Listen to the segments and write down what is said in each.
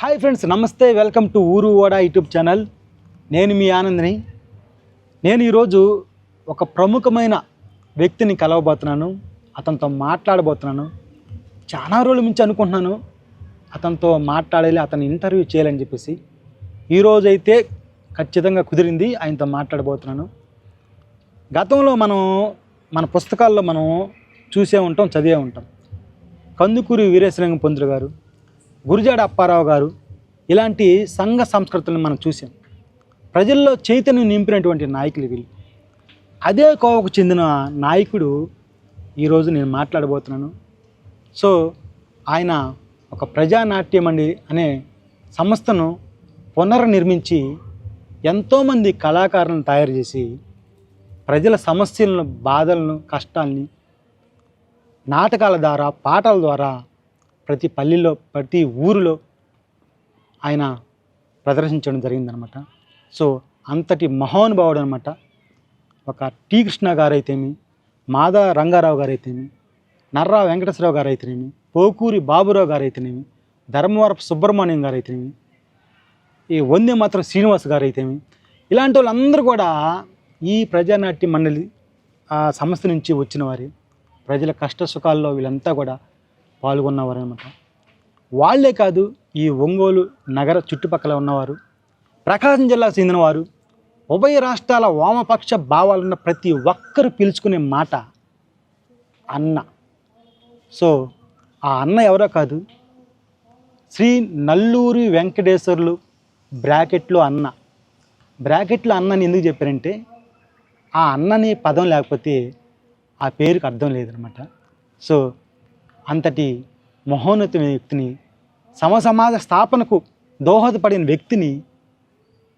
Hi friends, నమస్తే. Welcome to ఊరు ఓడ యూట్యూబ్ ఛానల్. నేను మీ ఆనంద్ని. నేను ఈరోజు ఒక ప్రముఖమైన వ్యక్తిని కలవబోతున్నాను. అతనితో మాట్లాడబోతున్నాను. చాలా రోజుల నుంచి అనుకుంటున్నాను అతనితో మాట్లాడాలి, అతని ఇంటర్వ్యూ చేయాలని చెప్పేసి. ఈరోజు అయితే ఖచ్చితంగా కుదిరింది. ఆయనతో మాట్లాడబోతున్నాను. గతంలో మన పుస్తకాల్లో మనం చూసే ఉంటాం, చదివే ఉంటాం. కందుకూరి వీరేశలింగం పంతులు గారు, గురుజాడ అప్పారావు గారు, ఇలాంటి సంఘ సంస్కృతులను మనం చూసాం. ప్రజల్లో చైతన్యం నింపినటువంటి నాయకులు వీళ్ళు. అదే కోవకు చెందిన నాయకుడు ఈరోజు నేను మాట్లాడబోతున్నాను. సో ఆయన ఒక ప్రజానాట్య మండలి అనే సంస్థను పునర్నిర్మించి ఎంతోమంది కళాకారులను తయారు చేసి ప్రజల సమస్యలను, బాధలను, కష్టాలని నాటకాల ద్వారా, పాటల ద్వారా ప్రతి పల్లెల్లో, ప్రతి ఊరిలో ఆయన ప్రదర్శించడం జరిగిందనమాట. సో అంతటి మహానుభావుడు అనమాట. ఒక టి కృష్ణ గారైతేమి, మాదా రంగారావు గారైతేమి, నర్రా వెంకటేశ్వరరావు గారైతేనేమి, పోకూరి బాబురావు గారైతేనేమి, ధర్మవరపు సుబ్రహ్మణ్యం గారైతేనేమి, ఈ వందే మాత్రం శ్రీనివాస్ గారైతేమి, ఇలాంటి వాళ్ళందరూ కూడా ఈ ప్రజానాట్య మండలి సంస్థ నుంచి వచ్చిన వారి ప్రజల కష్ట సుఖాల్లో వీళ్ళంతా కూడా పాల్గొన్నవారు అనమాట. వాళ్లే కాదు, ఈ ఒంగోలు నగర చుట్టుపక్కల ఉన్నవారు, ప్రకాశం జిల్లాకు చెందినవారు, ఉభయ రాష్ట్రాల వామపక్ష భావాలున్న ప్రతి ఒక్కరు పిలుచుకునే మాట అన్న. సో ఆ అన్న ఎవరో కాదు, శ్రీ నల్లూరి వెంకటేశ్వర్లు బ్రాకెట్లో అన్న. బ్రాకెట్లో అన్నని ఎందుకు చెప్పారంటే, ఆ అన్నని పదం లేకపోతే ఆ పేరుకి అర్థం లేదనమాట. సో అంతటి మహోన్నతమైన వ్యక్తిని, సమసమాజ స్థాపనకు దోహదపడిన వ్యక్తిని,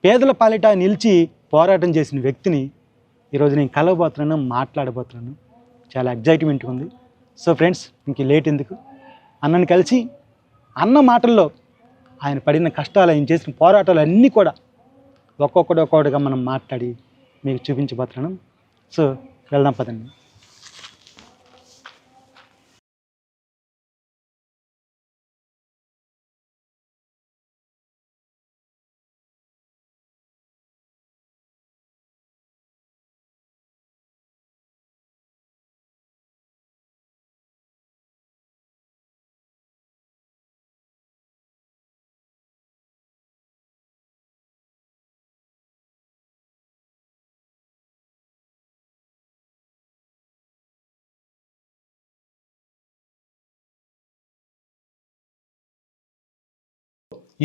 పేదల పాలిట నిలిచి పోరాటం చేసిన వ్యక్తిని ఈరోజు నేను కలవబోతున్నాను, మాట్లాడబోతున్నాను. చాలా ఎగ్జైట్మెంట్గా ఉంది. సో ఫ్రెండ్స్, ఇంక లేట్ ఎందుకు, అన్నని కలిసి అన్న మాటల్లో ఆయన పడిన కష్టాలు, ఆయన చేసిన పోరాటాలు అన్నీ కూడా ఒక్కొక్కటిగా మనం మాట్లాడి మీకు చూపించబోతున్నాను. సో వెళ్దాం పదండి.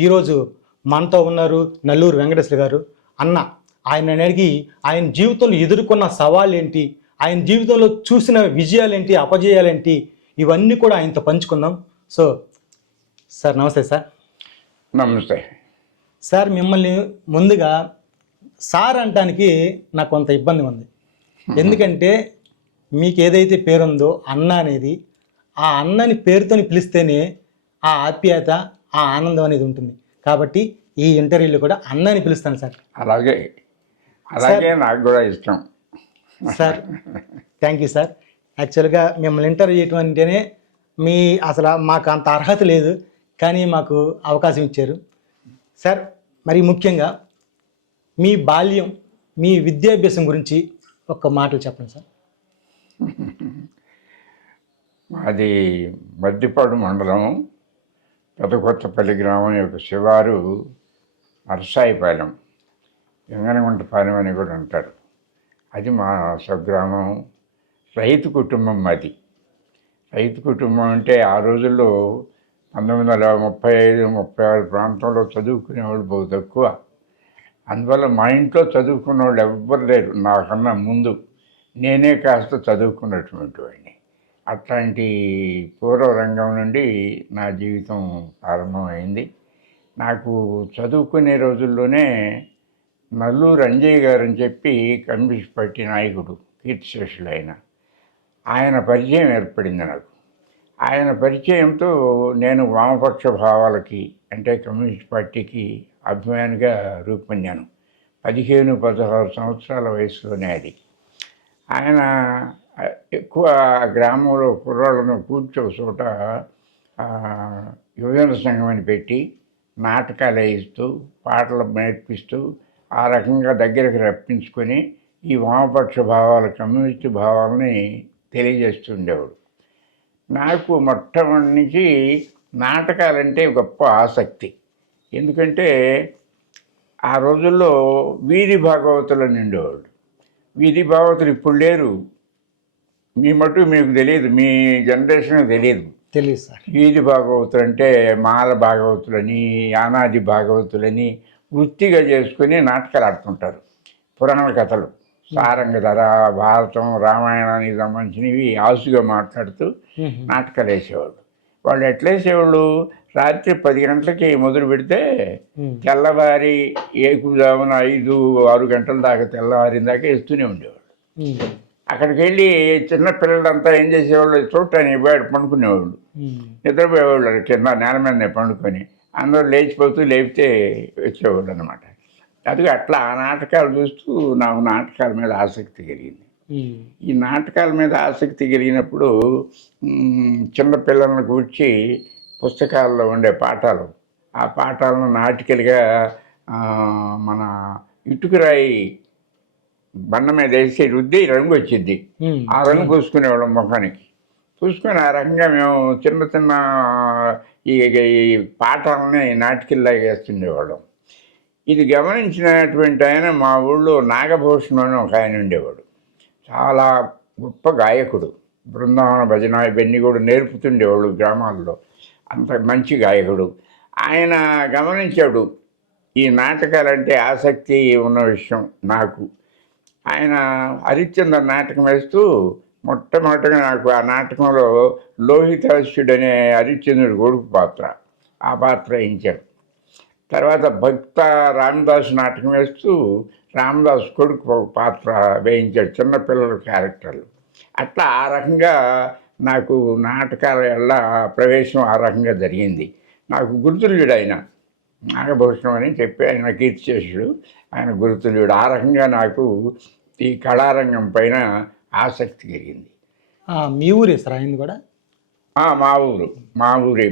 ఈరోజు మనతో ఉన్నారు నల్లూరి వెంకటేశ్వర గారు. అన్న, ఆయన అడిగి ఆయన జీవితంలో ఎదుర్కొన్న సవాళ్ళు ఏంటి, ఆయన జీవితంలో చూసిన విజయాలేంటి, అపజయాలేంటి, ఇవన్నీ కూడా ఆయనతో పంచుకుందాం. సో సార్ నమస్తే. సార్ నమస్తే. సార్, మిమ్మల్ని ముందుగా సార్ అనటానికి నాకు కొంత ఇబ్బంది ఉంది. ఎందుకంటే మీకు ఏదైతే పేరుందో అన్న అనేది, ఆ అన్నని పేరుతోని పిలిస్తేనే ఆ ఆప్యాయత, ఆ ఆనందం అనేది ఉంటుంది. కాబట్టి ఈ ఇంటర్వ్యూలో కూడా అన్నని పిలుస్తాను సార్. అలాగే నాకు కూడా ఇష్టం సార్. Thank you sir. యాక్చువల్గా మిమ్మల్ని ఇంటర్వ్యూ చేయటం అంటేనే అసలు మాకు అంత అర్హత లేదు, కానీ మాకు అవకాశం ఇచ్చారు సార్. మరి ముఖ్యంగా మీ బాల్యం, మీ విద్యాభ్యాసం గురించి ఒక్క మాటలు చెప్పండి సార్. మాది మద్దిపాడు మండలం, పెదకొత్తపల్లి గ్రామం యొక్క శివారు నరసాయిపాలెం, వెంగనగుంటపాలెం అని కూడా అంటారు. అది మా స్వగ్రామం. రైతు కుటుంబం మాది. రైతు కుటుంబం అంటే ఆ రోజుల్లో 1935, 36 ప్రాంతంలో చదువుకునేవాళ్ళు బహు తక్కువ. అందువల్ల మా ఇంట్లో చదువుకున్న వాళ్ళు ఎవ్వరు లేరు. నాకన్నా ముందు నేనే కాస్త చదువుకున్నటువంటి వాడిని. అట్లాంటి పూర్వ రంగం నుండి నా జీవితం ప్రారంభమైంది. నాకు చదువుకునే రోజుల్లోనే నల్లూరు అంజయ్య గారు అని చెప్పి కమ్యూనిస్ట్ పార్టీ నాయకుడు, కీర్తిశేషులు ఆయన పరిచయం ఏర్పడింది నాకు. ఆయన పరిచయంతో నేను వామపక్ష భావాలకి, అంటే కమ్యూనిస్ట్ పార్టీకి అభిమానిగా రూపొందాను. 15-16 సంవత్సరాల వయసులోనే అది. ఆయన ఎక్కువ గ్రామంలో కుర్రాళ్ళను కూర్చో చోట యువజన సంఘం అని పెట్టి నాటకాలు వేయిస్తూ పాటలు నేర్పిస్తూ ఆ రకంగా దగ్గరికి రప్పించుకొని ఈ వామపక్ష భావాలు కమ్యూనిస్ట్ భావాలని తెలియజేస్తుండేవాడు. నాకు మొట్టమొదటి నుంచి నాటకాలంటే గొప్ప ఆసక్తి. ఎందుకంటే ఆ రోజుల్లో వీధి భాగవతులు అని ఉండేవాళ్ళు. వీధి భాగవతులు ఇప్పుడు లేరు. మీ మటు మీకు తెలియదు, మీ జనరేషన్కి తెలియదు. తెలియదు సార్. వీధి భాగవతులు అంటే మాల భాగవతులని, యానాది భాగవతులని వృత్తిగా చేసుకుని నాటకాలు ఆడుతుంటారు. పురాణ కథలు, సారంగధర, భారతం, రామాయణానికి సంబంధించినవి ఆసుగా మాట్లాడుతూ నాటకాలు వేసేవాళ్ళు. వాళ్ళు ఎట్లా వేసేవాళ్ళు, రాత్రి 10 గంటలకి మొదలు పెడితే తెల్లవారి ఏకుజామున 5-6 గంటల దాకా తెల్లవారిన దాకా వేస్తూనే ఉండేవాళ్ళు. అక్కడికి వెళ్ళి చిన్న పిల్లలంతా ఏం చేసేవాళ్ళు, చూడటానికి బయట పండుకునేవాళ్ళు, నిద్రపోయేవాళ్ళు కింద నేల మీదనే పండుకొని. అందరూ లేచిపోతూ లేపితే వచ్చేవాళ్ళు అనమాట. అది అట్లా ఆ నాటకాలు చూస్తూ నాకు నాటకాల మీద ఆసక్తి కలిగింది. ఈ నాటకాల మీద ఆసక్తి కలిగినప్పుడు చిన్నపిల్లలను కూర్చి పుస్తకాల్లో ఉండే పాఠాలు, ఆ పాఠాలను నాటికలుగా మన ఇటుకరాయి బండ మీద వేసి రుద్ది రంగు వచ్చింది. ఆ రంగు పూసుకునేవాళ్ళం ముఖానికి. పూసుకొని ఆ రకంగా మేము చిన్న చిన్న ఈ పాఠాలని నాటికల్లాగా వేస్తుండేవాళ్ళం. ఇది గమనించినటువంటి ఆయన మా ఊళ్ళో నాగభూషణం అని ఒక ఆయన ఉండేవాడు. చాలా గొప్ప గాయకుడు. బృందావన భజన ఇవన్నీ కూడా నేర్పుతుండేవాళ్ళు గ్రామాల్లో. అంత మంచి గాయకుడు. ఆయన గమనించాడు ఈ నాటకాలంటే ఆసక్తి ఉన్న విషయం నాకు. ఆయన హరిశ్చంద్ర నాటకం వేస్తూ మొట్టమొదటిగా నాకు ఆ నాటకంలో లోహితాస్యుడు అనే హరిశ్చంద్రుడి కొడుకు పాత్ర, ఆ పాత్ర వేయించాడు. తర్వాత భక్త రామదాసు నాటకం వేస్తూ రామదాసు కొడుకు ఒక పాత్ర వేయించాడు, చిన్నపిల్లల క్యారెక్టర్లు. అట్లా ఆ రకంగా నాకు నాటకాల వల్ల ప్రవేశం ఆ రకంగా జరిగింది. నాకు గురుతుల్యుడు ఆయన నాగభూషణం అని చెప్పి ఆయన కీర్తిశేషుడు, ఆయన గురుతుల్యుడు. ఆ రకంగా నాకు ఈ కళారంగం పైన ఆసక్తి కలిగింది. మీ ఊరే సార్ ఆయన కూడా? మా ఊరి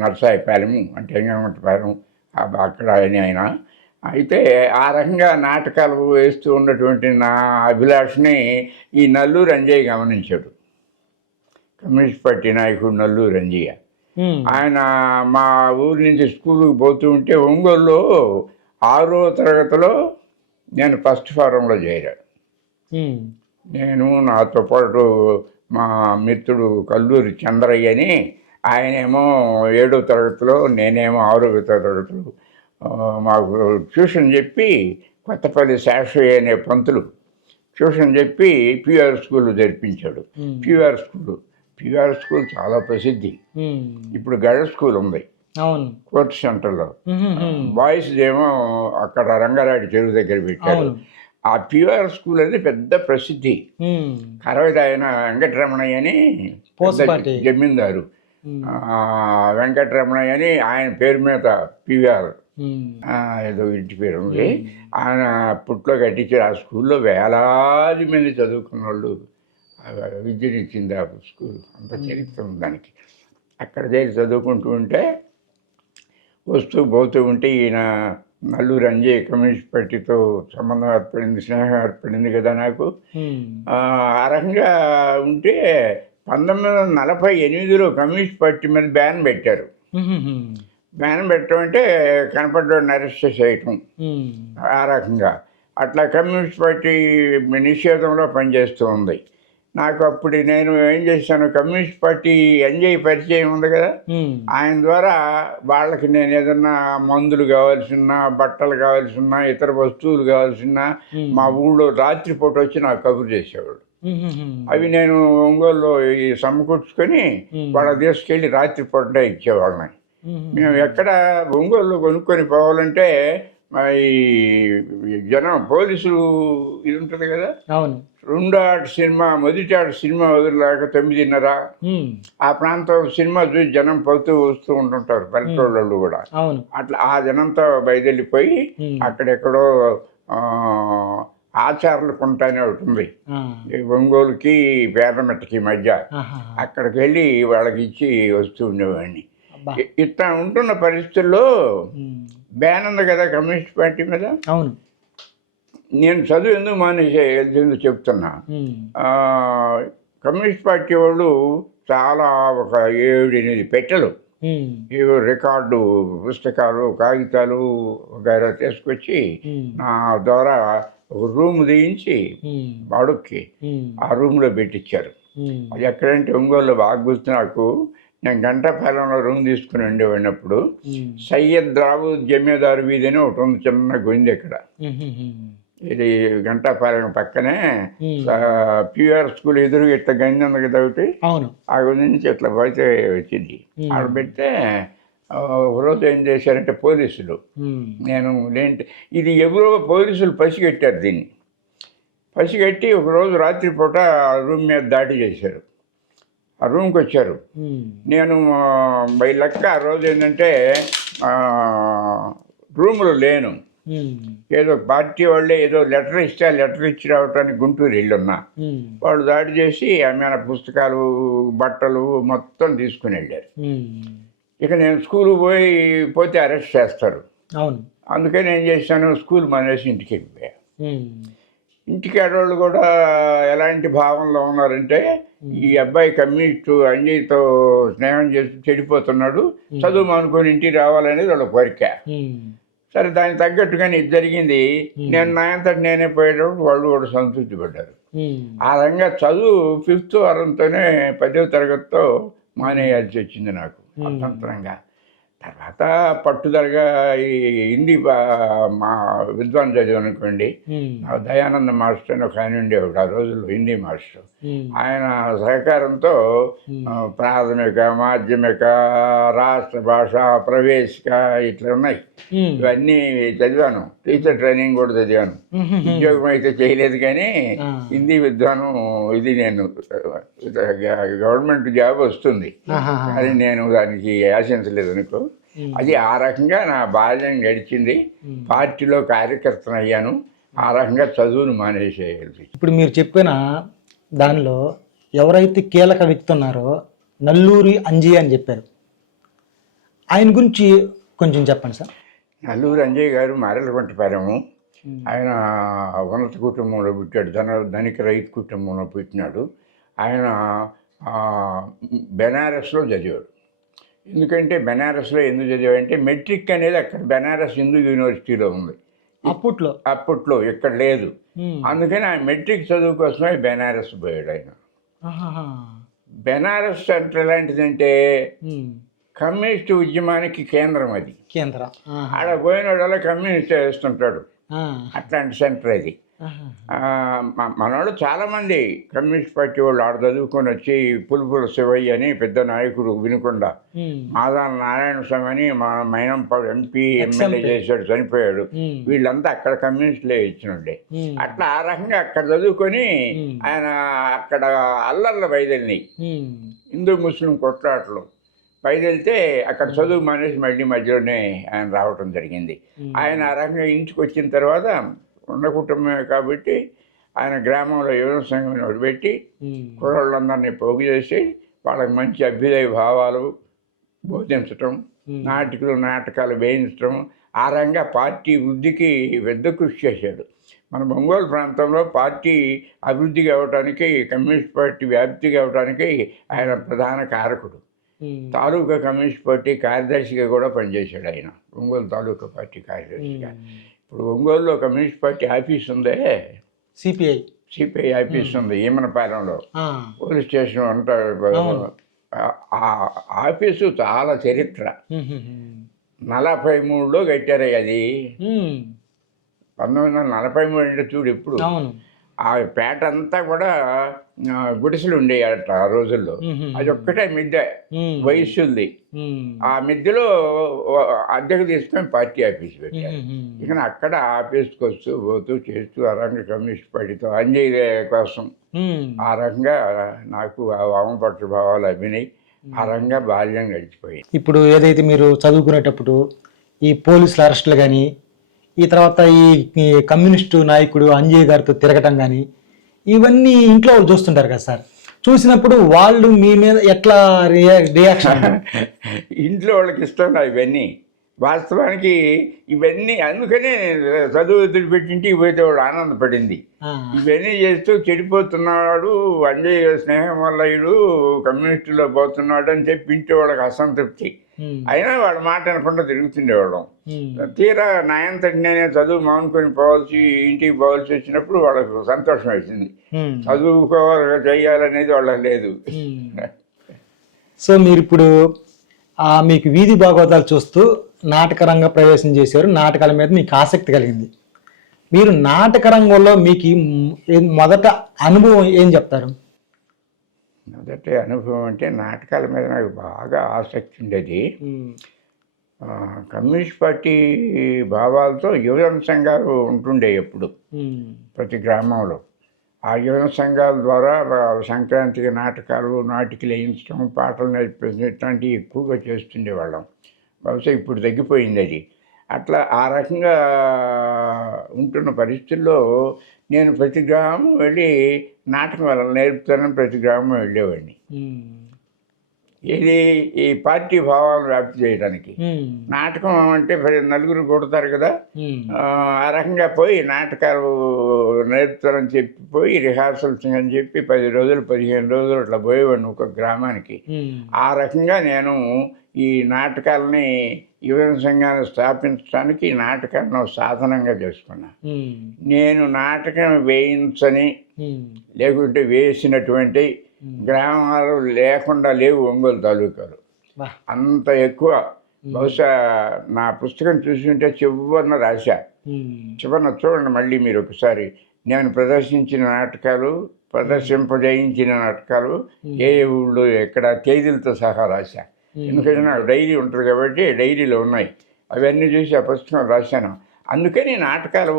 నరసాయపాలెము అంటే ఎంగమంటపాలెం, అక్కడ ఆయన. అయితే ఆ రకంగా నాటకాలు వేస్తూ ఉన్నటువంటి నా అభిలాషని ఈ నల్లూరు అంజయ్య గమనించాడు. కమ్యూనిస్ట్ పార్టీ నాయకుడు నల్లూరు అంజయ్య. ఆయన మా ఊరి నుంచి స్కూల్కి పోతూ ఉంటే ఒంగోలులో 6వ తరగతిలో నేను ఫస్ట్ ఫారంలో చేరాను. నేను నాతో పాటు మా మిత్రుడు కల్లూరి చంద్రయ్య అని, ఆయనేమో 7వ తరగతిలో, నేనేమో 6వ తరగతిలో. మాకు ట్యూషన్ చెప్పి కొత్తపల్లి శాస్త్రయ్య అనే పంతులు ట్యూషన్ చెప్పి పిఆర్ స్కూల్ జరిపించాడు. పిఆర్ స్కూల్ చాలా ప్రసిద్ధి. ఇప్పుడు గర్ల్స్ స్కూల్ ఉంది కోర్టు సెంటర్లో. బాయ్స్ ఏమో అక్కడ రంగారెడ్డి చెరువు దగ్గర పెట్టారు. ఆ పిఆర్ స్కూల్ అనేది పెద్ద ప్రసిద్ధి. కరవైతే ఆయన వెంకటరమణయ్య అని జమీందారు, వెంకటరమణయ్య అని ఆయన పేరు మీద పిఆర్ ఏదో ఇంటి పేరు ఉంది. ఆయన అప్పట్లో కట్టించారు. ఆ స్కూల్లో వేలాది మంది చదువుకున్న వాళ్ళు విద్యనిచ్చింది ఆ స్కూల్. అంత చరిత్ర ఉంది దానికి. అక్కడ చేరి చదువుకుంటూ ఉంటే వస్తూ పోతూ ఉంటే ఈయన నల్లూరు అంజయ్య కమ్యూనిస్ట్ పార్టీతో సంబంధం ఏర్పడింది, స్నేహం ఏర్పడింది కదా నాకు. ఆ రకంగా ఉంటే 1948లో కమ్యూనిస్ట్ పార్టీ మీద బ్యాన్ పెట్టారు. బ్యాన్ పెట్టడం అంటే కనపడ్డాడిని అరెస్ట్ చేసేయటం, ఆ రకంగా. అట్లా కమ్యూనిస్ట్ పార్టీ నిషేధంలో పనిచేస్తూ ఉంది. నాకు అప్పుడు నేను ఏం చేశాను, కమ్యూనిస్ట్ పార్టీ ఎంజాయ్ పరిచయం ఉంది కదా, ఆయన ద్వారా వాళ్ళకి నేను ఏదన్నా మందులు కావాల్సిన, బట్టలు కావాల్సిన, ఇతర వస్తువులు కావాల్సిన మా ఊళ్ళో రాత్రిపూట వచ్చి నాకు కబురు చేసేవాడు. అవి నేను ఒంగోలులో సమకూర్చుకొని వాళ్ళ తీసుకెళ్ళి రాత్రిపూట ఇచ్చేవాళ్ళని. మేము ఎక్కడ ఒంగోలు కొనుక్కొని పోవాలంటే ఈ జనం పోలీసులు ఇది ఉంటుంది కదా, రెండో ఆట సినిమా, మొదటి ఆట సినిమా వదిలేక 9:30 ఆ ప్రాంతం సినిమా చూసి జనం పోతూ వస్తూ ఉంటుంటారు, పల్లెటూళ్ళు కూడా. అట్లా ఆ జనంతో బయలుదేరిపోయి అక్కడెక్కడో ఆచారాలు కొంటానే ఒకటి ఉంది ఒంగోలుకి పేర్లమెట్టకి మధ్య, అక్కడికి వెళ్ళి వాళ్ళకి ఇచ్చి వస్తూ ఉండేవాడిని. ఇట్లా ఉంటున్న పరిస్థితుల్లో ఉమ్. బ్యాన్ ఉంది కదా కమ్యూనిస్ట్ పార్టీ మీద. అవును. నేను చదువు ఎందుకు మానేసేందుకు చెప్తున్నా. ఉమ్. కమ్యూనిస్ట్ పార్టీ వాళ్ళు చాలా ఒక 7-8 పెట్టెలు ఉమ్. ఇవి రికార్డు పుస్తకాలు కాగితాలు వగైరా తీసుకొచ్చి ఉమ్. నా ద్వారా ఒక రూమ్ తీయించి ఉమ్. బాడుక్కి ఉమ్. ఆ రూమ్లో పెట్టించారు. ఉమ్. అది ఎక్కడంటే ఒంగోలులో బాగా గుర్తు నాకు. నేను గంటాపాలెంలో రూమ్ తీసుకుని ఉండేవాడినప్పుడు ఉమ్. సయ్యద్ దావూద్ జమీదారు వీధి అని ఒకటి ఉంది, చిన్న గొంది ఇక్కడ. ఉమ్. ఇది గంటాపాలెం పక్కనే ఉమ్. ప్యూఆర్ స్కూల్ ఎదురుగా ఇట్లా గంజి ఉంది కదా ఒకటి, అవును. ఆ గొంజి నుంచి ఇట్లా పోతే వచ్చింది. ఆడ పెడితే ఒక రోజు ఏం చేశారంటే పోలీసులు, ఉమ్. నేను లేంటి ఇది ఎవరో పోలీసులు పసిగట్టారు దీన్ని. పసిగట్టి ఒకరోజు రాత్రిపూట ఆ రూమ్ మీద దాడి చేశారు. ఆ రూమ్కి వచ్చారు. ఉమ్. నేను బై లెక్క ఆ రోజు ఏంటంటే రూమ్లో లేను. ఉమ్. ఏదో పార్టీ వాళ్ళే ఏదో లెటర్ ఇస్తే ఆ లెటర్ ఇచ్చి రావటానికి గుంటూరు వెళ్ళున్నా. ఉమ్. వాళ్ళు దాడి చేసి ఆమె పుస్తకాలు బట్టలు మొత్తం తీసుకుని వెళ్ళారు. ఉమ్. ఇక నేను స్కూల్కి పోతే అరెస్ట్ చేస్తారు. అవును. అందుకని ఏం చేశాను, స్కూల్ మానేసి ఇంటికి వెళ్ళిపోయా. ఉమ్. ఇంటికి ఆడవాళ్ళు కూడా ఎలాంటి భావంలో ఉన్నారంటే, ఈ అబ్బాయి కమ్యూనిస్టు అంజయ్యతో స్నేహం చేసి చెడిపోతున్నాడు, చదువు మానుకొని ఇంటికి రావాలనేది వాళ్ళ కోరిక. ఉమ్. సరే, దానికి తగ్గట్టుగానే ఇది జరిగింది. నేను నా అంతటి నేనే పోయేటప్పుడు వాళ్ళు కూడా సంతృప్తి పడ్డారు. ఉమ్. ఆ రకంగా చదువు 5th వారంతోనే 10వ తరగతితో మానేయాల్సి వచ్చింది నాకు అర్థంతరంగా. తర్వాత పట్టుదలగా ఈ హిందీ మా విద్వాన్ చదివాను అనుకోండి. దయానంద మాస్టర్ అని ఒక ఆయన ఉండేవాడు ఆ రోజుల్లో, హిందీ మాస్టర్. ఆయన సహకారంతో ప్రాథమిక, మాధ్యమిక, రాష్ట్ర భాష, ప్రవేశిక ఇట్లా ఉన్నాయి. ఇవన్నీ చదివాను. టీచర్ ట్రైనింగ్ కూడా చదివాను. ఉద్యోగం అయితే చేయలేదు కానీ హిందీ విద్వాను ఇది నేను గవర్నమెంట్ జాబ్ వస్తుంది కానీ నేను దానికి ఆశించలేదు అనుకో. అది ఆ రకంగా నా బాల్యం గడిచింది. పార్టీలో కార్యకర్తను అయ్యాను. ఆ రకంగా చదువును మానేసేయాలి. ఇప్పుడు మీరు చెప్పిన దానిలో ఎవరైతే కీలక వ్యక్తి ఉన్నారో నల్లూరి అంజయ్య అని చెప్పారు, ఆయన గురించి కొంచెం చెప్పండి సార్. నల్లూరి అంజయ్య గారు మారెలకొంటపాలెము. ఆయన ఉన్నత కుటుంబంలో పుట్టాడు. ధనిక రైతు కుటుంబంలో పుట్టినాడు. ఆయన బెనారస్లో చదివాడు. ఎందుకంటే బెనారస్లో ఎందుకు చదివాడంటే మెట్రిక్ అనేది అక్కడ బెనారస్ హిందూ యూనివర్సిటీలో ఉంది అప్పట్లో, ఇక్కడ లేదు. అందుకని ఆ మెట్రిక్ చదువు కోసమే బెనారస్ పోయాడు ఆయన. బెనారస్ అంటే ఎలాంటిదంటే కమ్యూనిస్ట్ ఉద్యమానికి కేంద్రం. అది ఆడ పోయినోడల్లా కమ్యూనిస్ట్ వేస్తుంటాడు. అట్లాంటి సెంటర్ అది. మనవాళ్ళు చాలామంది కమ్యూనిస్ట్ పార్టీ వాళ్ళు ఆడ చదువుకొని వచ్చి పులుపుల శివయ్య అని పెద్ద నాయకుడు వినుకొండ, మాదాన నారాయణ స్వామి అని మా మైనంపాడు ఎంపీ ఎమ్మెల్యే చేశాడు, చనిపోయాడు. వీళ్ళంతా అక్కడ కమ్యూనిస్టులే ఇచ్చినండే. అట్లా ఆ రకంగా అక్కడ చదువుకొని ఆయన అక్కడ అల్లర్ల బయలుదేరినాయి, హిందూ ముస్లిం కొట్లాటలు బయలుదేరితే అక్కడ చదువు మానేసి మళ్ళీ మధ్యలోనే ఆయన రావటం జరిగింది. ఆయన ఆ రకంగా ఇంటికి వచ్చిన తర్వాత ఉన్న కుటుంబమే కాబట్టి ఆయన గ్రామంలో యువన సంఘం పెట్టి కుర్రోళ్ళందరినీ పోగు చేసి వాళ్ళకి మంచి అభ్యుదయ భావాలు బోధించటం, నాటకాలు వేయించటం, ఆ రంగా పార్టీ వృద్ధికి పెద్ద కృషి చేశాడు. మన ఒంగోలు ప్రాంతంలో పార్టీ అభివృద్ధి కావడానికి, కమ్యూనిస్ట్ పార్టీ వ్యాప్తి కావడానికి ఆయన ప్రధాన కారకుడు. తాలూకా కమ్యూనిస్ట్ పార్టీ కార్యదర్శిగా కూడా పనిచేశాడు ఆయన, ఒంగోలు తాలూకా పార్టీ కార్యదర్శిగా. ఇప్పుడు ఒంగోలులో కమ్యూనిస్ట్ పార్టీ ఆఫీస్ ఉందే, సిపిఐ ఆఫీస్ ఉంది ఈమనపాలెంలో, పోలీస్ స్టేషన్ అంటారు. ఆ ఆఫీసు చాలా చరిత్ర. 43లో కట్టారు అది. 1943 అంటే చూడు. ఇప్పుడు ఆ పేట అంతా కూడా గుడిసెలు ఉండేవి అట ఆ రోజుల్లో. అది ఒక్కటే మిద్దె వయస్సుంది. ఆ మిద్దెలో అద్దెకు తీసుకొని పార్టీ ఆఫీస్ పెట్టారు. ఇక అక్కడ ఆఫీస్కి వస్తూ పోతూ చేస్తూ ఆ రకంగా కమ్యూనిస్ట్ పార్టీతో అంజయ్య కోసం ఆ రకంగా నాకు ఆ వామపక్ష భావాలు అభినయ్ ఆ రకంగా బాల్యం గడిచిపోయింది. ఇప్పుడు ఏదైతే మీరు చదువుకునేటప్పుడు ఈ పోలీసుల అరెస్టులు కానీ, ఈ తర్వాత ఈ కమ్యూనిస్టు నాయకుడు అంజయ్య గారితో తిరగటం కానీ, ఇవన్నీ ఇంట్లో వాళ్ళు చూస్తుంటారు కదా సార్. చూసినప్పుడు వాళ్ళు మీ మీద ఎట్లా రియాక్షన్? ఇంట్లో వాళ్ళకి ఇష్టం ఇవన్నీ. వాస్తవానికి ఇవన్నీ అందుకనే చదువు వదిలిపెట్టి ఇంటికి పోతే వాడు ఆనందపడింది. ఇవన్నీ చేస్తూ చెడిపోతున్నాడు, అంజయ్య స్నేహం వల్ల వీడు కమ్యూనిస్టులో పోతున్నాడు అని చెప్పి ఇంటి వాళ్ళకి అసంతృప్తి. అయినా వాళ్ళ మాట అనకుండా తిరుగుతుండేవాళ్ళం. తీరా నాయంతటి నేనే చదువు మానుకొని ఇంటికి పోవాల్సి వచ్చినప్పుడు వాళ్ళకు సంతోషం వేసింది. చదువుకోవాలి చేయాలనేది వాళ్ళకి లేదు. సో మీరు ఇప్పుడు మీకు వీధి భాగవతాలు చూస్తూ నాటక రంగ ప్రవేశం చేశారు. నాటకాల మీద మీకు ఆసక్తి కలిగింది. మీరు నాటక రంగంలో మీకు మొదట అనుభవం ఏం చెప్తారు? మొదటి అనుభవం అంటే నాటకాల మీద నాకు బాగా ఆసక్తి ఉండేది. కమ్యూనిస్ట్ పార్టీ భావాలతో యువజన సంఘాలు ఉంటుండే ఎప్పుడు ప్రతి గ్రామంలో. ఆ యువజన సంఘాల ద్వారా సంక్రాంతికి నాటికలు వేయించడం, పాటలు నేర్పించడం ఇట్లాంటివి ఎక్కువగా చేస్తుండేవాళ్ళం. బహుశా ఇప్పుడు తగ్గిపోయింది అది. అట్లా ఆ రకంగా ఉంటున్న పరిస్థితుల్లో నేను ప్రతి గ్రామం వెళ్ళి నాటకం వాళ్ళని నేర్పుతానని ప్రతి గ్రామం వెళ్ళేవాడిని. ఇది ఈ పార్టీ భావాలను వ్యాప్తి చేయడానికి. నాటకం అంటే నలుగురు కొడతారు కదా, ఆ రకంగా పోయి నాటకాలు నేర్పుతారని చెప్పి పోయి రిహార్సల్స్ అని చెప్పి 10 రోజులు 15 రోజులు అట్లా పోయేవాడిని ఒక గ్రామానికి. ఆ రకంగా నేను ఈ నాటకాలని యువజన సంఘాన్ని స్థాపించడానికి ఈ నాటకాలను సాధనంగా చేసుకున్నా. నేను నాటకం వేయించని లేకుంటే వేసినటువంటి గ్రామాలు లేకుండా లేవు ఒంగోలు తాలూకాలు. అంత ఎక్కువ. బహుశా నా పుస్తకం చూస్తుంటే చివరిన రాశా. చివరిన చూడండి మళ్ళీ మీరు ఒకసారి. నేను ప్రదర్శించిన నాటకాలు, ప్రదర్శింపజేయించిన నాటకాలు ఏ ఊళ్ళో ఎక్కడ తేదీలతో సహా రాశా. ఎందుకంటే నాకు డైరీ ఉంటుంది కాబట్టి డైరీలో ఉన్నాయి. అవన్నీ చూసి ఆ పుస్తకం రాశాను. అందుకని నాటకాలు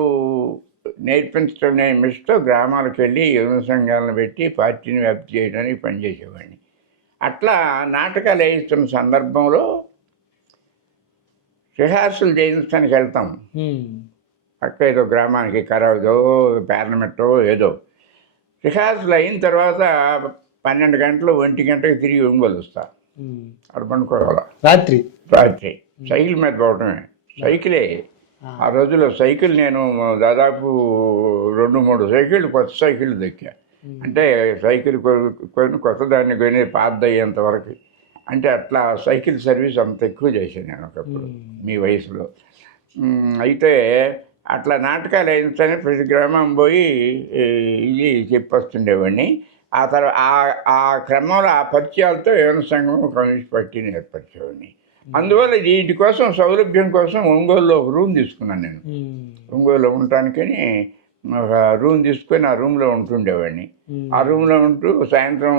నేర్పించడం నేను మిస్తో గ్రామాలకు వెళ్ళి యువజన సంఘాలను పెట్టి పార్టీని వ్యాప్తి చేయడానికి పనిచేసేవాడిని. అట్లా నాటకాలు వేయిస్తున్న సందర్భంలో రిహార్సల్ చేయించడానికి వెళ్తాం. పక్క ఏదో గ్రామానికి కరవదో పార్లమెంటో ఏదో. రిహార్సల్ అయిన తర్వాత 12 గంటలు 1 గంటకి తిరిగి ఒంగోలు వస్తా. అక్కడ పండుకోవాలి రాత్రి సైకిల్ మీద పోవటమే. సైకిలే ఆ రోజుల్లో సైకిల్ నేను దాదాపు 2-3 సైకిళ్ళు కొత్త సైకిళ్ళు దొక్కా. అంటే సైకిల్ కొని కొత్త దాన్ని కొని పాతది అయ్యేంత వరకు. అంటే అట్లా సైకిల్ సర్వీస్ అంత ఎక్కువ చేశాను నేను ఒకప్పుడు మీ వయసులో. అయితే అట్లా నాటకాలు వేయించని ప్రతి గ్రామం పోయి ఇది చెప్పొస్తుండేవాడిని. ఆ తర్వాత ఆ క్రమంలో ఆ పరిచయాలతో యువజన సంఘం కమ్యూనిస్ట్ పార్టీని ఏర్పరిచేవాడిని. అందువల్ల వీటి కోసం సౌలభ్యం కోసం ఒంగోలులో ఒక రూమ్ తీసుకున్నాను నేను. ఒంగోలులో ఉండటానికని ఒక రూమ్ తీసుకొని ఆ రూమ్లో ఉంటుండేవాడిని. ఆ రూమ్లో ఉంటూ సాయంత్రం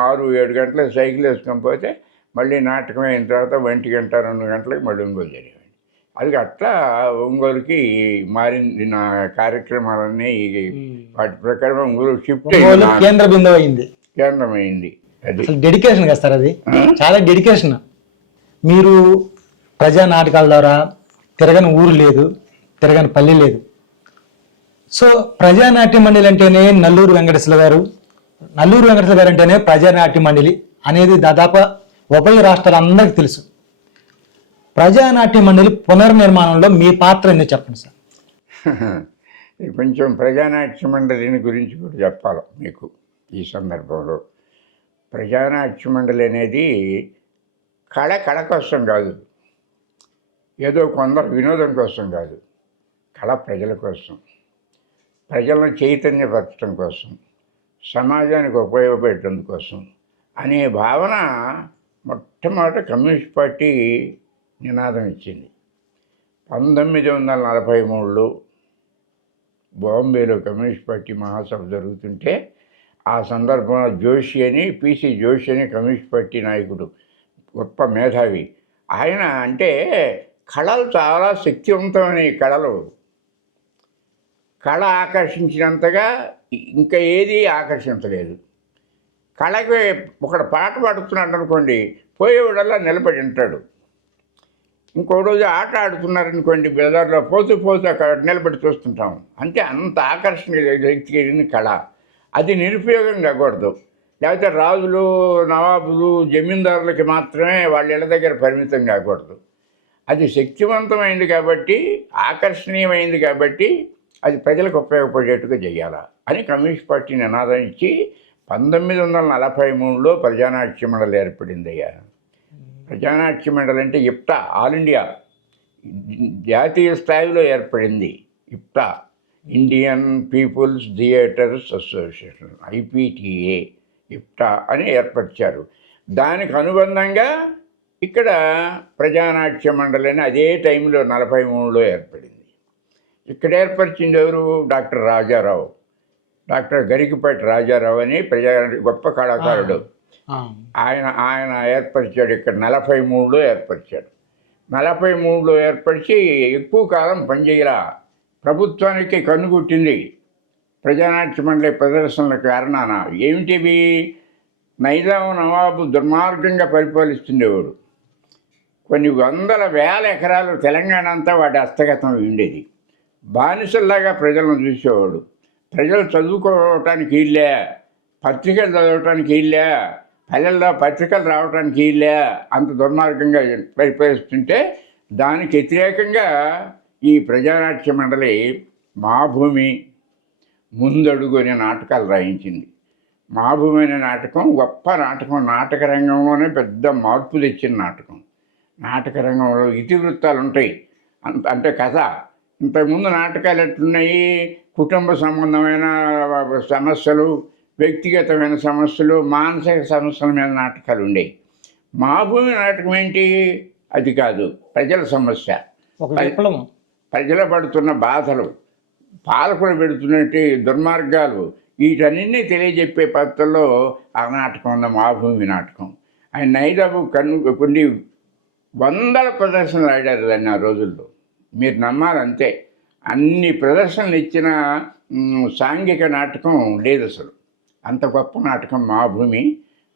6-7 గంటలకు సైకిల్ వేసుకొని పోతే మళ్ళీ నాటకం అయిన తర్వాత 1 గంట 2 గంటలకు మళ్ళీ ఒంగోలు జరిగేవాడిని. అది అట్లా ఒంగోలుకి మారింది. నా కార్యక్రమాలన్నీ వాటి ప్రకారం ఒంగోలు షిఫ్ట్ కేంద్ర బిందువు అయింది, కేంద్రమైంది. అది డెడికేషన్ కదా సార్, అది చాలా డెడికేషన్. మీరు ప్రజా నాటకాల ద్వారా తిరగని ఊరు లేదు, తిరగని పల్లె లేదు. సో ప్రజానాట్య మండలి అంటేనే నల్లూరు వెంకటేశ్వర గారు అంటేనే ప్రజానాట్య మండలి అనేది దాదాపు ఉభయ రాష్ట్రాలందరికీ తెలుసు. ప్రజానాట్య మండలి పునర్నిర్మాణంలో మీ పాత్ర ఏందో చెప్పండి సార్. కొంచెం ప్రజానాట్య మండలిని గురించి కూడా చెప్పాలి మీకు ఈ సందర్భంలో. ప్రజానాట్య మండలి అనేది కళ కోసం కాదు, ఏదో కొందరు వినోదం కోసం కాదు. కళ ప్రజల కోసం, ప్రజలను చైతన్యపరచడం కోసం, సమాజానికి ఉపయోగపడటం కోసం అనే భావన మొట్టమొదట కమ్యూనిస్ట్ పార్టీ నినాదం ఇచ్చింది. 1943లో బాంబేలో కమ్యూనిస్ట్ పార్టీ మహాసభ జరుగుతుంటే ఆ సందర్భంలో పిసి జోషి అని కమ్యూనిస్ట్ పార్టీ నాయకుడు, గొప్ప మేధావి ఆయన. అంటే కళలు చాలా శక్తివంతమైన కళలు. కళ ఆకర్షించినంతగా ఇంకా ఏది ఆకర్షించలేదు. కళకి ఒకడు పాట పాడుతున్నాడు అనుకోండి, పోయేవాడల్లా నిలబడి ఉంటాడు. ఇంకో రోజు ఆట ఆడుతున్నారనుకోండి, బజార్లో పోతూ అక్కడ నిలబడి చూస్తుంటాం. అంటే అంత ఆకర్షణ శక్తి కళ. అది నిరుపయోగం కాకూడదు. లేకపోతే రాజులు, నవాబులు, జమీందారులకి మాత్రమే వాళ్ళ ఇళ్ళ దగ్గర పరిమితం కాకూడదు. అది శక్తివంతమైంది కాబట్టి, ఆకర్షణీయమైంది కాబట్టి అది ప్రజలకు ఉపయోగపడేట్టుగా చేయాలా అని కమ్యూనిస్ట్ పార్టీ నినాదం ఇచ్చి 1943లో ప్రజానాట్య మండలి ఏర్పడిందయ్యా. ప్రజానాట్య మండలి అంటే ఇప్టా, ఆల్ ఇండియా జాతీయ స్థాయిలో ఏర్పడింది. IPTA, Indian people's theatres association, IPTA, IPTA అని ఏర్పరిచారు. దానికి అనుబంధంగా ఇక్కడ ప్రజానాట్య మండలి అని అదే టైంలో 43లో ఏర్పడింది. ఇక్కడ ఏర్పరిచింది ఎవరు? డాక్టర్ రాజారావు, డాక్టర్ గరికపాటి రాజారావు అని గొప్ప కళాకారుడు. ఆయన ఏర్పరిచాడు. ఇక్కడ 43లో ఏర్పరిచాడు. 43లో ఏర్పరిచి ఎక్కువ కాలం పనిచేయాల. ప్రభుత్వానికి కన్నుగుట్టింది ప్రజానాట్య మండలి ప్రదర్శనల కారణాన. ఏమిటివి? నైజాం నవాబు దుర్మార్గంగా పరిపాలిస్తుండేవాడు. కొన్ని వందల వేల ఎకరాలు తెలంగాణ అంతా వాటి హస్తగతం ఉండేది. బానిసల్లాగా ప్రజలను చూసేవాడు. ప్రజలు చదువుకోవటానికి ఇల్లే, పత్రికలు చదవటానికి ఇల్లే, పల్లెల్లో పత్రికలు రావడానికి ఇల్లే, అంత దుర్మార్గంగా పరిపాలిస్తుంటే దానికి వ్యతిరేకంగా ఈ ప్రజానాట్య మండలి మా భూమి, ముందడుగు అనే నాటకాలు రాయించింది. మా భూమి అనే నాటకం గొప్ప నాటకం. నాటక రంగంలోనే పెద్ద మార్పు తెచ్చిన నాటకం. నాటక రంగంలో ఇతివృత్తాలు ఉంటాయి. అంటే కథ. ఇంతకుముందు నాటకాలు ఎట్లున్నాయి? కుటుంబ సంబంధమైన సమస్యలు, వ్యక్తిగతమైన సమస్యలు, మానసిక సమస్యల మీద నాటకాలు ఉండేవి. మా భూమి నాటకం ఏంటి? అది కాదు, ప్రజల సమస్య, ప్రజలు పడుతున్న బాధలు, పాలకులు పెడుతున్నట్టు దుర్మార్గాలు, వీటన్నింటినీ తెలియజెప్పే పద్ధతుల్లో ఆ నాటకం ఉన్న మా భూమి నాటకం. ఆయన నైజాబు కొన్ని వందల ప్రదర్శనలు ఆడారు దాన్ని ఆ రోజుల్లో. మీరు నమ్మాలంతే. అన్ని ప్రదర్శనలు ఇచ్చిన సాంఘిక నాటకం లేదు అసలు. అంత గొప్ప నాటకం మా భూమి.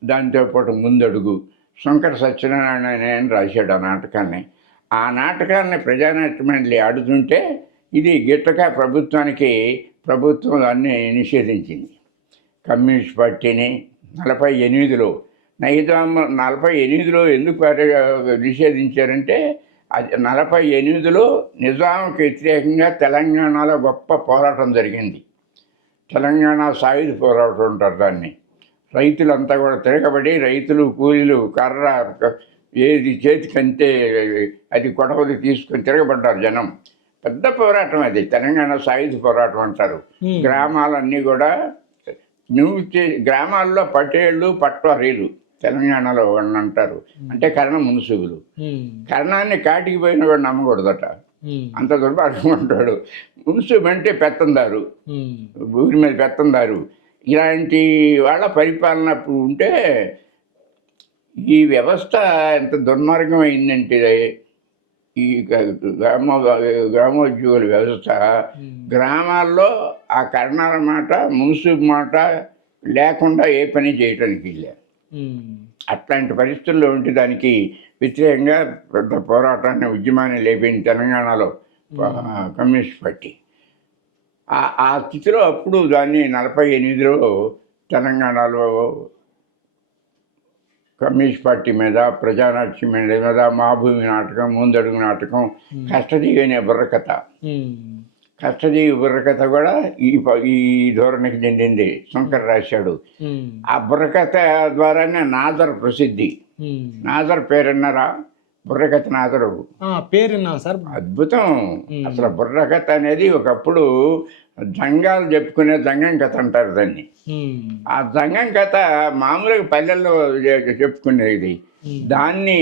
దాంతోపాటు ముందడుగు శంకర సత్యనారాయణ రాశాడు ఆ నాటకాన్ని. ఆ నాటకాన్ని ప్రజానాట్య మండలి ఆడుతుంటే ఇది గిట్టక ప్రభుత్వం దాన్ని నిషేధించింది. కమ్యూనిస్ట్ పార్టీని 48లో నైజాం 48లో ఎందుకు నిషేధించారంటే అది 48లో నిజాంకి వ్యతిరేకంగా తెలంగాణలో గొప్ప పోరాటం జరిగింది. తెలంగాణ సాయుధ పోరాటం ఉంటారు దాన్ని. రైతులంతా కూడా తిరగబడి, రైతులు కూలీలు కర్ర ఏది చేతికంటే అది కొడవలి తీసుకొని తిరగబడ్డారు జనం. పెద్ద పోరాటం అది. తెలంగాణ సాయుధ పోరాటం అంటారు. గ్రామాలన్నీ కూడా గ్రామాల్లో పటేళ్ళు, పట్వారీలు తెలంగాణలో వాళ్ళని అంటారు. అంటే కర్ణ మున్సుగులు. కర్ణాన్ని కాటికి పోయిన కూడా నమ్మకూడదట, అంత దుర్మార్గం ఉంటాడు. మున్సుబు అంటే పెత్తందారు, ఊరి మీద పెత్తందారు. ఇలాంటి వాళ్ళ పరిపాలన ఉంటే ఈ వ్యవస్థ ఎంత దుర్మార్గం అయిందంటే, ఈ గ్రామోద్యోగుల వ్యవస్థ గ్రామాల్లో ఆ కర్ణాల మాట, మున్సిబు మాట లేకుండా ఏ పని చేయటానికి వెళ్ళారు. అట్లాంటి పరిస్థితుల్లో ఉంటే దానికి వ్యతిరేకంగా పెద్ద పోరాటాన్ని, ఉద్యమాన్ని లేపింది తెలంగాణలో కమ్యూనిస్ట్ పార్టీ. ఆ స్థితిలో అప్పుడు దాన్ని 48లో తెలంగాణలో కమ్యూనిస్ట్ పార్టీ మీద, ప్రజానాట్యం మీద, మా భూమి నాటకం, ముందడుగు నాటకం, కష్టజీవి అనే బుర్రకథ. కష్టజీవి బుర్రకథ కూడా ఈ ధోరణికి చెందింది. శంకర్ రాశాడు. ఆ బుర్రకథ ద్వారానే నాదర్ ప్రసిద్ధి. నాదర్ పేరున్నారా? బుర్రకథ నాదరు పేరున్నా సార్. అద్భుతం అసలు. బుర్రకథ అనేది ఒకప్పుడు జంగాలు చెప్పుకునే జంగం కథ అంటారు దాన్ని. ఆ జంగం కథ మామూలుగా పల్లెల్లో చెప్పుకునేది. దాన్ని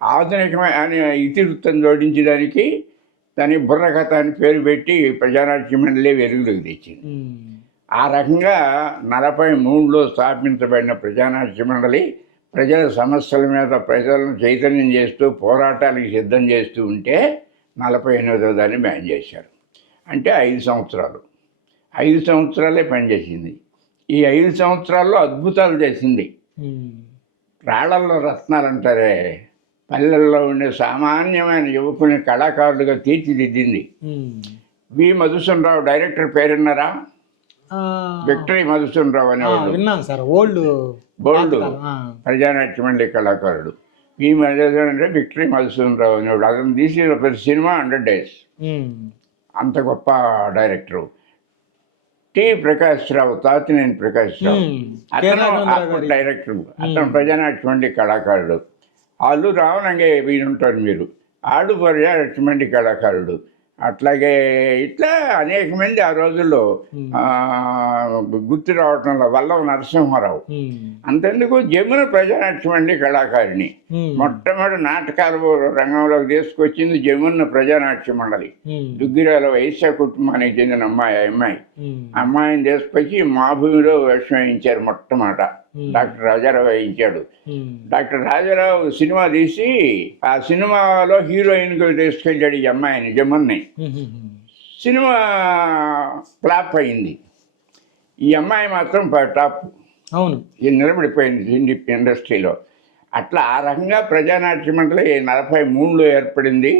ఆధునికమైన ఇతివృత్తం జోడించడానికి దాని బుర్రకథ అని పేరు పెట్టి ప్రజానాట్య మండలి వెలుగులోకి తెచ్చింది. ఆ రకంగా 43లో స్థాపించబడిన ప్రజానాట్య మండలి ప్రజల సమస్యల మీద ప్రజలను చైతన్యం చేస్తూ పోరాటానికి సిద్ధం చేస్తూ ఉంటే 48వ దాన్ని బ్యాన్ చేశారు. అంటే 5 సంవత్సరాలు. 5 సంవత్సరాలే పనిచేసింది. ఈ 5 సంవత్సరాల్లో అద్భుతాలు చేసింది. రాళ్లల్లో రత్నాలు అంటారే, పల్లెల్లో ఉండే సామాన్యమైన యువకుని కళాకారులుగా తీర్చిదిద్దింది. వి. మధుసూదన్ రావు డైరెక్టర్ పేరున్నారా? విక్టరీ మధుసూదనరావు అనేవాడు విన్నాను సార్. ఓల్డ్ బోల్డ్ ప్రజానాట్య మండలి కళాకారుడు. ఈ మధ్య అంటే విక్టరీ మధుసూదనరావు అనేవాడు. అతను తీసిన ప్రతి సినిమా 100 days. అంత గొప్ప డైరెక్టరు. టి ప్రకాశ్రావు, తాతినేని ప్రకాశ్రావు, అతను అప్పుడు డైరెక్టర్. అతను ప్రజానాట్య మండలి కళాకారుడు. వాళ్ళు రావణంగే వీరుంటారు మీరు, ఆడు ప్రజానాట్య మండలి కళాకారుడు. అట్లాగే ఇట్లా అనేక మంది ఆ రోజుల్లో గుర్తు రావటంలో వల్లవ నరసింహారావు. అంతెందుకు జమున ప్రజానాట్య మండలి కళాకారిణి. మొట్టమొదటి నాటకాలు రంగంలోకి తీసుకొచ్చింది జమున ప్రజానాట్య మండలి. దుగ్గిరాల వైశ్య కుటుంబానికి చెందిన అమ్మాయిని తీసుకొచ్చి మా భూమిలో వేషం వేయించారు మొట్టమొదట. డాక్టర్ రాజారావు వేయించాడు. డాక్టర్ రాజారావు సినిమా తీసి ఆ సినిమాలో హీరోయిన్గా తీసుకెళ్ళాడు ఈ అమ్మాయిని, జమున్ని. సినిమా ఫ్లాప్ అయింది. ఈ అమ్మాయి మాత్రం టాప్. అవును, నిలబడిపోయింది హిందీ ఇండస్ట్రీలో. అట్లా ఆ రకంగా ప్రజానాట్య మండలి 43లో ఏర్పడింది.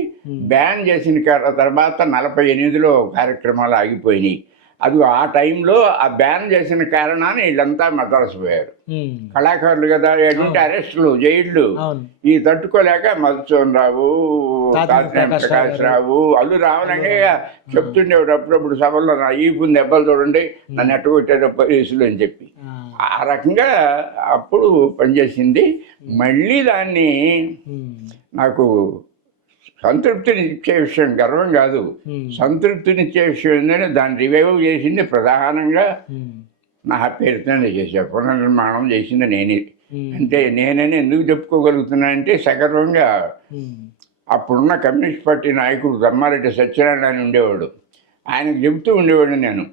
బ్యాన్ చేసిన తర్వాత 48లో కార్యక్రమాలు ఆగిపోయినాయి. అది ఆ టైంలో ఆ బ్యాన్ చేసిన కారణాన్ని వీళ్ళంతా మద్రాసు పోయారు. కళాకారులు కదా, ఎటువంటి అరెస్టులు, జైళ్ళు ఈ తట్టుకోలేక మధుసూదనరావు, ప్రకాశ్రావు, అల్లు రావణంగా చెప్తుండేవాడు అప్పుడప్పుడు సభల్లో, నా ఈపుని దెబ్బలు చూడండి, నన్ను ఎట్టగొట్టారు పోలీసులు అని చెప్పి. ఆ రకంగా అప్పుడు పనిచేసింది. మళ్ళీ దాన్ని నాకు సంతృప్తినిచ్చే విషయం, గర్వం కాదు, సంతృప్తినిచ్చే విషయం ఏంటంటే దాన్ని రివైవ్ చేసింది ప్రధానంగా నా పేరుతోనే చేశాను. పునర్నిర్మాణం చేసింది నేనే. అంటే నేనని ఎందుకు చెప్పుకోగలుగుతున్నానంటే సగర్వంగా అప్పుడున్న కమ్యూనిస్ట్ పార్టీ నాయకుడు ధర్మారెడ్డి సత్యనారాయణ అని ఉండేవాడు. ఆయనకు చెబుతూ ఉండేవాడు నేను,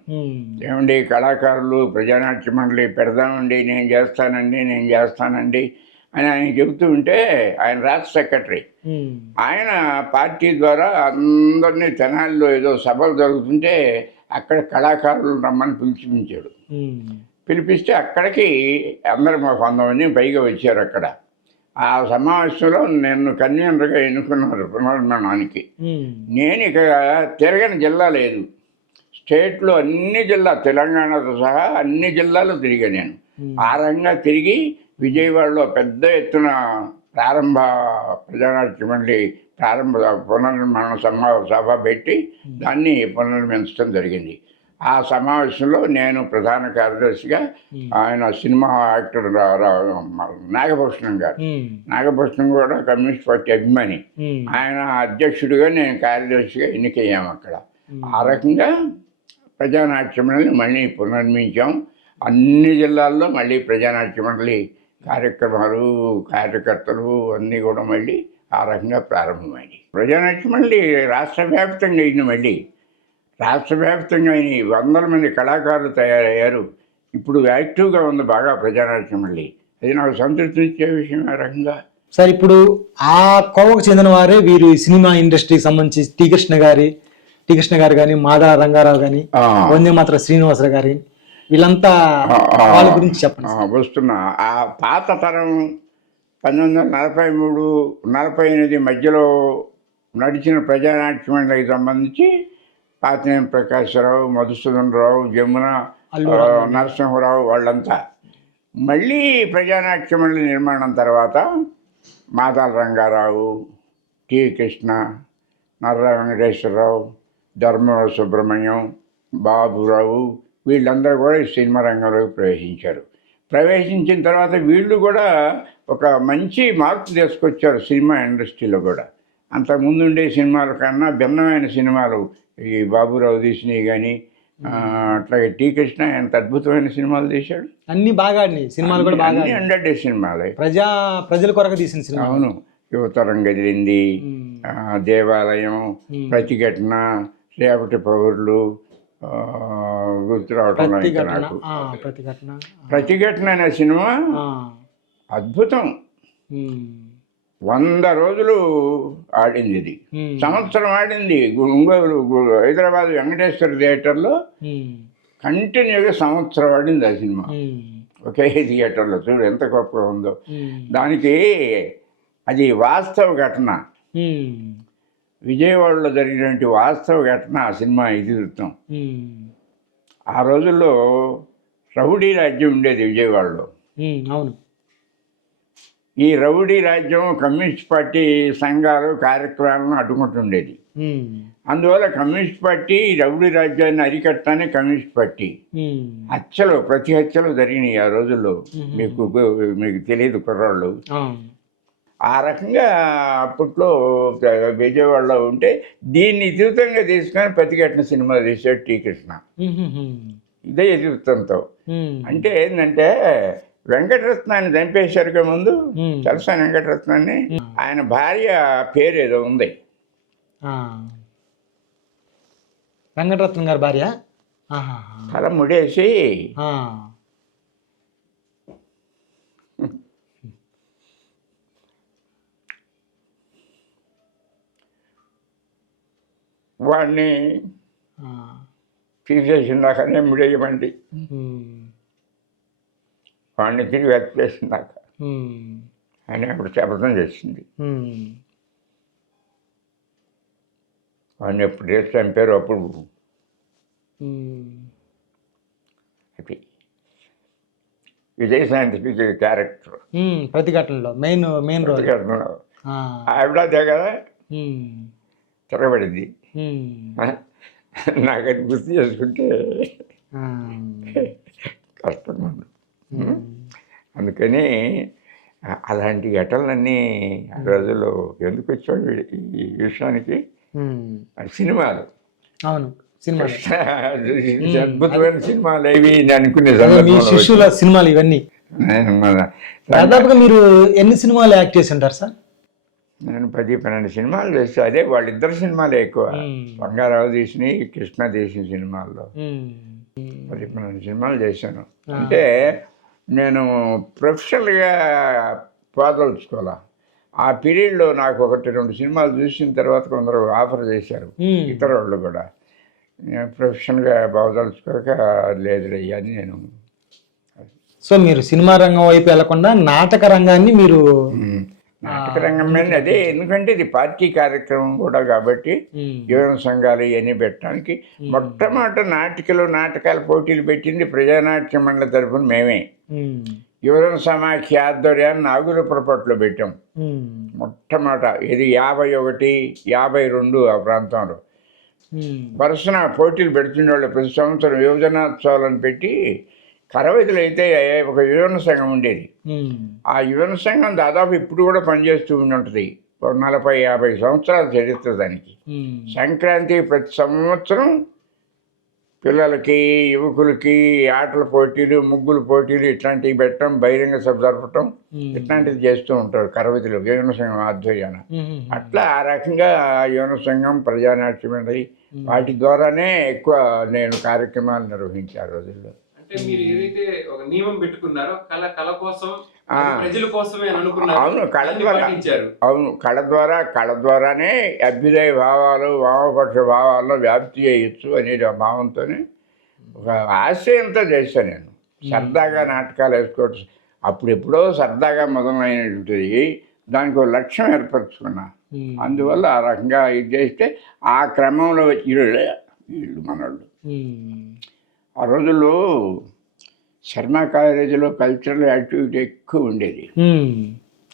ఏమండి కళాకారులు ప్రజానాట్య మండలి పెడదామండి, నేను చేస్తానండి అని ఆయన చెబుతూ ఉంటే, ఆయన రాష్ట్ర సెక్రటరీ, ఆయన పార్టీ ద్వారా అందరినీ తెనాలిలో ఏదో సభలు జరుగుతుంటే అక్కడ కళాకారులు రమ్మని పిలిపించాడు. పిలిపిస్తే అక్కడికి అందరూ 100 మంది పైగా వచ్చారు. అక్కడ ఆ సమావేశంలో నన్ను కన్వీనర్గా ఎన్నుకున్నారు పునర్నిర్మాణానికి. నేను ఇక తిరగని జిల్లా లేదు. స్టేట్లో అన్ని జిల్లా, తెలంగాణతో సహా అన్ని జిల్లాలు తిరిగా నేను. ఆ రకంగా తిరిగి విజయవాడలో పెద్ద ఎత్తున ప్రారంభ ప్రజానాట్య మండలి ప్రారంభ పునర్నిర్మాణ సభ పెట్టి దాన్ని పునర్నిర్మించడం జరిగింది. ఆ సమావేశంలో నేను ప్రధాన కార్యదర్శిగా, ఆయన సినిమా యాక్టర్ నాగభూషణం గారు, నాగభూషణం కూడా కమ్యూనిస్ట్ పార్టీ అభిమాని, ఆయన అధ్యక్షుడిగా నేను కార్యదర్శిగా ఎన్నికయ్యాము అక్కడ. ఆ రకంగా ప్రజానాట్య మండలిని మళ్ళీ పునర్నిర్మించాం. అన్ని జిల్లాల్లో మళ్ళీ ప్రజానాట్య మండలి కార్యక్రమాలు, కార్యకర్తలు అన్నీ కూడా మళ్ళీ ఆ రకంగా ప్రారంభమైంది. ప్రజానాట్య మండలి రాష్ట్ర వ్యాప్తంగా అయింది. మళ్ళీ రాష్ట్ర వ్యాప్తంగా అయిన 100 మంది కళాకారులు తయారయ్యారు. ఇప్పుడు యాక్టివ్గా ఉంది బాగా ప్రజానాట్య మండలి. అది నాకు సంతృప్తినిచ్చే విషయం. ఆ రకంగా సార్, ఇప్పుడు ఆ కోవకు చెందిన వారే వీరు సినిమా ఇండస్ట్రీకి సంబంధించి టి కృష్ణ గారు కానీ, మాదా రంగారావు కానీ, వందే మాత్రం శ్రీనివాసరావు గారి, వీళ్ళంతా వాళ్ళ గురించి చెప్పండి. వస్తున్నా ఆ పాత తరం 1943-48 మధ్యలో నడిచిన ప్రజానాట్య మండలికి సంబంధించి తాతినేని ప్రకాశ్రావు, మధుసూదనరావు, జమున, నరసింహరావు వాళ్ళంతా మళ్ళీ ప్రజానాట్య మండలి నిర్మాణం తర్వాత మాదాల రంగారావు, టి కృష్ణ, నర్రా వెంకటేశ్వరరావు, ధర్మవర సుబ్రహ్మణ్యం, బాబురావు, వీళ్ళందరూ కూడా ఈ సినిమా రంగంలోకి ప్రవేశించారు. ప్రవేశించిన తర్వాత వీళ్ళు కూడా ఒక మంచి మార్పు తీసుకొచ్చారు సినిమా ఇండస్ట్రీలో కూడా. అంతకుముందు ఉండే సినిమాల కన్నా భిన్నమైన సినిమాలు ఈ బాబురావు తీసినవి కానీ, అట్లాగే టి కృష్ణ ఎంత అద్భుతమైన సినిమాలు తీశాడు. అన్ని బాగా సినిమాలు కూడా బాగా 100 days సినిమాలే, ప్రజల కొరకు తీసిన సినిమా. అవును, యువతరం గదిలింది, దేవాలయం, ప్రతిఘటన, రేపటి పౌరులు, గుర్తు రావటం నాకు. ప్రతిఘటన అనే సినిమా అద్భుతం. 100 రోజులు ఆడింది. ఇది సంవత్సరం ఆడింది. హైదరాబాద్ వెంకటేశ్వర థియేటర్లో కంటిన్యూగా సంవత్సరం ఆడింది ఆ సినిమా, ఒకే థియేటర్లో. చూడు ఎంత గొప్పగా ఉందో. దానికి అది వాస్తవ ఘటన, విజయవాడలో జరిగినటువంటి వాస్తవ ఘటన ఆ సినిమా ఇతివృత్తం. ఆ రోజుల్లో రౌడీ రాజ్యం ఉండేది విజయవాడలో. అవును. ఈ రౌడీ రాజ్యం కమ్యూనిస్ట్ పార్టీ సంఘాలు కార్యక్రమాలను అడ్డుకుంటుండేది. అందువల్ల కమ్యూనిస్ట్ పార్టీ రౌడీ రాజ్యాన్ని అరికట్టడానికి కమ్యూనిస్ట్ పార్టీ హత్యలు, ప్రతి హత్యలు జరిగినాయి ఆ రోజుల్లో. మీకు తెలియదు కుర్రాళ్ళు. ఆ రకంగా అప్పట్లో విజయవాడలో ఉంటే దీన్ని ఇతివృత్తంగా తీసుకొని ప్రతిఘటన సినిమా తీశాడు టీ కృష్ణ. ఇదే ఇతివృత్తంతో. అంటే ఏంటంటే వెంకటరత్నాన్ని చంపేశారుగా ముందు, చలసాని వెంకటరత్నాన్ని. ఆయన భార్య పేరు ఏదో ఉంది, వెంకటరత్నం గారి భార్య. తల ముడేసి వాడిని తీసేసిందాకనే ముడేయమండి, వాడిని తిరిగి వెతికేసిందాక అని అప్పుడు శపథం చేసింది. వాడిని ఎప్పుడు చేసి చంపారు అప్పుడు. అది విజయశాంతికి క్యారెక్టర్ ప్రతిఘటనలో మెయిన్ ప్రతిఘటనలో ఆవిడ అదే కదా తిరగబడింది. నాకు అది గుర్తు చేసుకుంటే కష్టంగా ఉంది. అందుకని అలాంటి ఘటనలన్నీ ఆ రోజుల్లో ఎందుకు వచ్చాడు ఈ విషయానికి. సినిమాలు, అవును, అద్భుతమైన సినిమాలు ఏవి అనుకునే శిష్యుల సినిమాలు ఇవన్నీ. దాదాపుగా మీరు ఎన్ని సినిమాలు యాక్ట్ చేసి ఉంటారు సార్? నేను 10-12 సినిమాలు చేస్తాను. అదే వాళ్ళిద్దరు సినిమాలే ఎక్కువ. బంగారావు తీసినవి, కృష్ణ తీసిన సినిమాల్లో 10-12 సినిమాలు చేశాను. అంటే నేను ప్రొఫెషనల్గా పోదలుచుకోవాలా. ఆ పీరియడ్లో నాకు 1-2 సినిమాలు చూసిన తర్వాత కొందరు ఆఫర్ చేశారు, ఇతర వాళ్ళు కూడా. నేను ప్రొఫెషనల్గా పోదలుచుకోక లేదు అని నేను. సో మీరు సినిమా రంగం వైపు వెళ్లకుండా నాటక రంగాన్ని మీరు నాటక రంగం మీద అదే, ఎందుకంటే ఇది పార్టీ కార్యక్రమం కూడా కాబట్టి యువన సంఘాలు ఇవన్నీ పెట్టడానికి మొట్టమొదటి నాటకాల పోటీలు పెట్టింది ప్రజానాట్య మండలి తరఫున మేమే. యువజన సమాఖ్య ఆధ్వర్యాన్ని నాగులపురపట్లో పెట్టాం మొట్టమొదట. ఇది 51, 52 ఆ ప్రాంతంలో వరుసన పోటీలు పెడుతుండేవాళ్ళు. ప్రతి సంవత్సరం యువజనోత్సవాలను పెట్టి కరవైతులు అయితే ఒక యువన సంఘం ఉండేది. ఆ యువన సంఘం దాదాపు ఇప్పుడు కూడా పనిచేస్తూ ఉంటుంది. 40-50 సంవత్సరాల చరిత్ర దానికి. సంక్రాంతి ప్రతి సంవత్సరం పిల్లలకి, యువకులకి ఆటల పోటీలు, ముగ్గుల పోటీలు ఇట్లాంటివి పెట్టడం, బహిరంగ సభ జరపటం ఇట్లాంటివి చేస్తూ ఉంటారు కరవైతులు యువన సంఘం ఆధ్వర్యాన. అట్లా ఆ రకంగా యువన సంఘం, ప్రజానాట్యం వాటి ద్వారానే ఎక్కువ నేను కార్యక్రమాలు నిర్వహించాను రోజుల్లో. అంటే మీరు ఏదైతే ఒక నియమం పెట్టుకున్నారో కళ కోసం, ప్రజల కోసమే అనుకున్నారు. అవును, కళ ద్వారానే అభ్యుదయ భావాలు, వామపక్ష భావాల్లో వ్యాప్తి చేయొచ్చు అనేది ఆ భావంతోనే ఒక ఆశయంతో చేశాను నేను. సరదాగా నాటకాలు వేసుకోవచ్చు. అప్పుడు ఎప్పుడో సరదాగా మొదలైనటువంటిది దానికి ఒక లక్ష్యం ఏర్పరచుకున్నా. అందువల్ల ఆ రకంగా ఇది చేస్తే ఆ క్రమంలో వీళ్ళు మనోళ్ళు. ఆ రోజుల్లో శర్మ కాలేజీలో కల్చరల్ యాక్టివిటీ ఎక్కువ ఉండేది.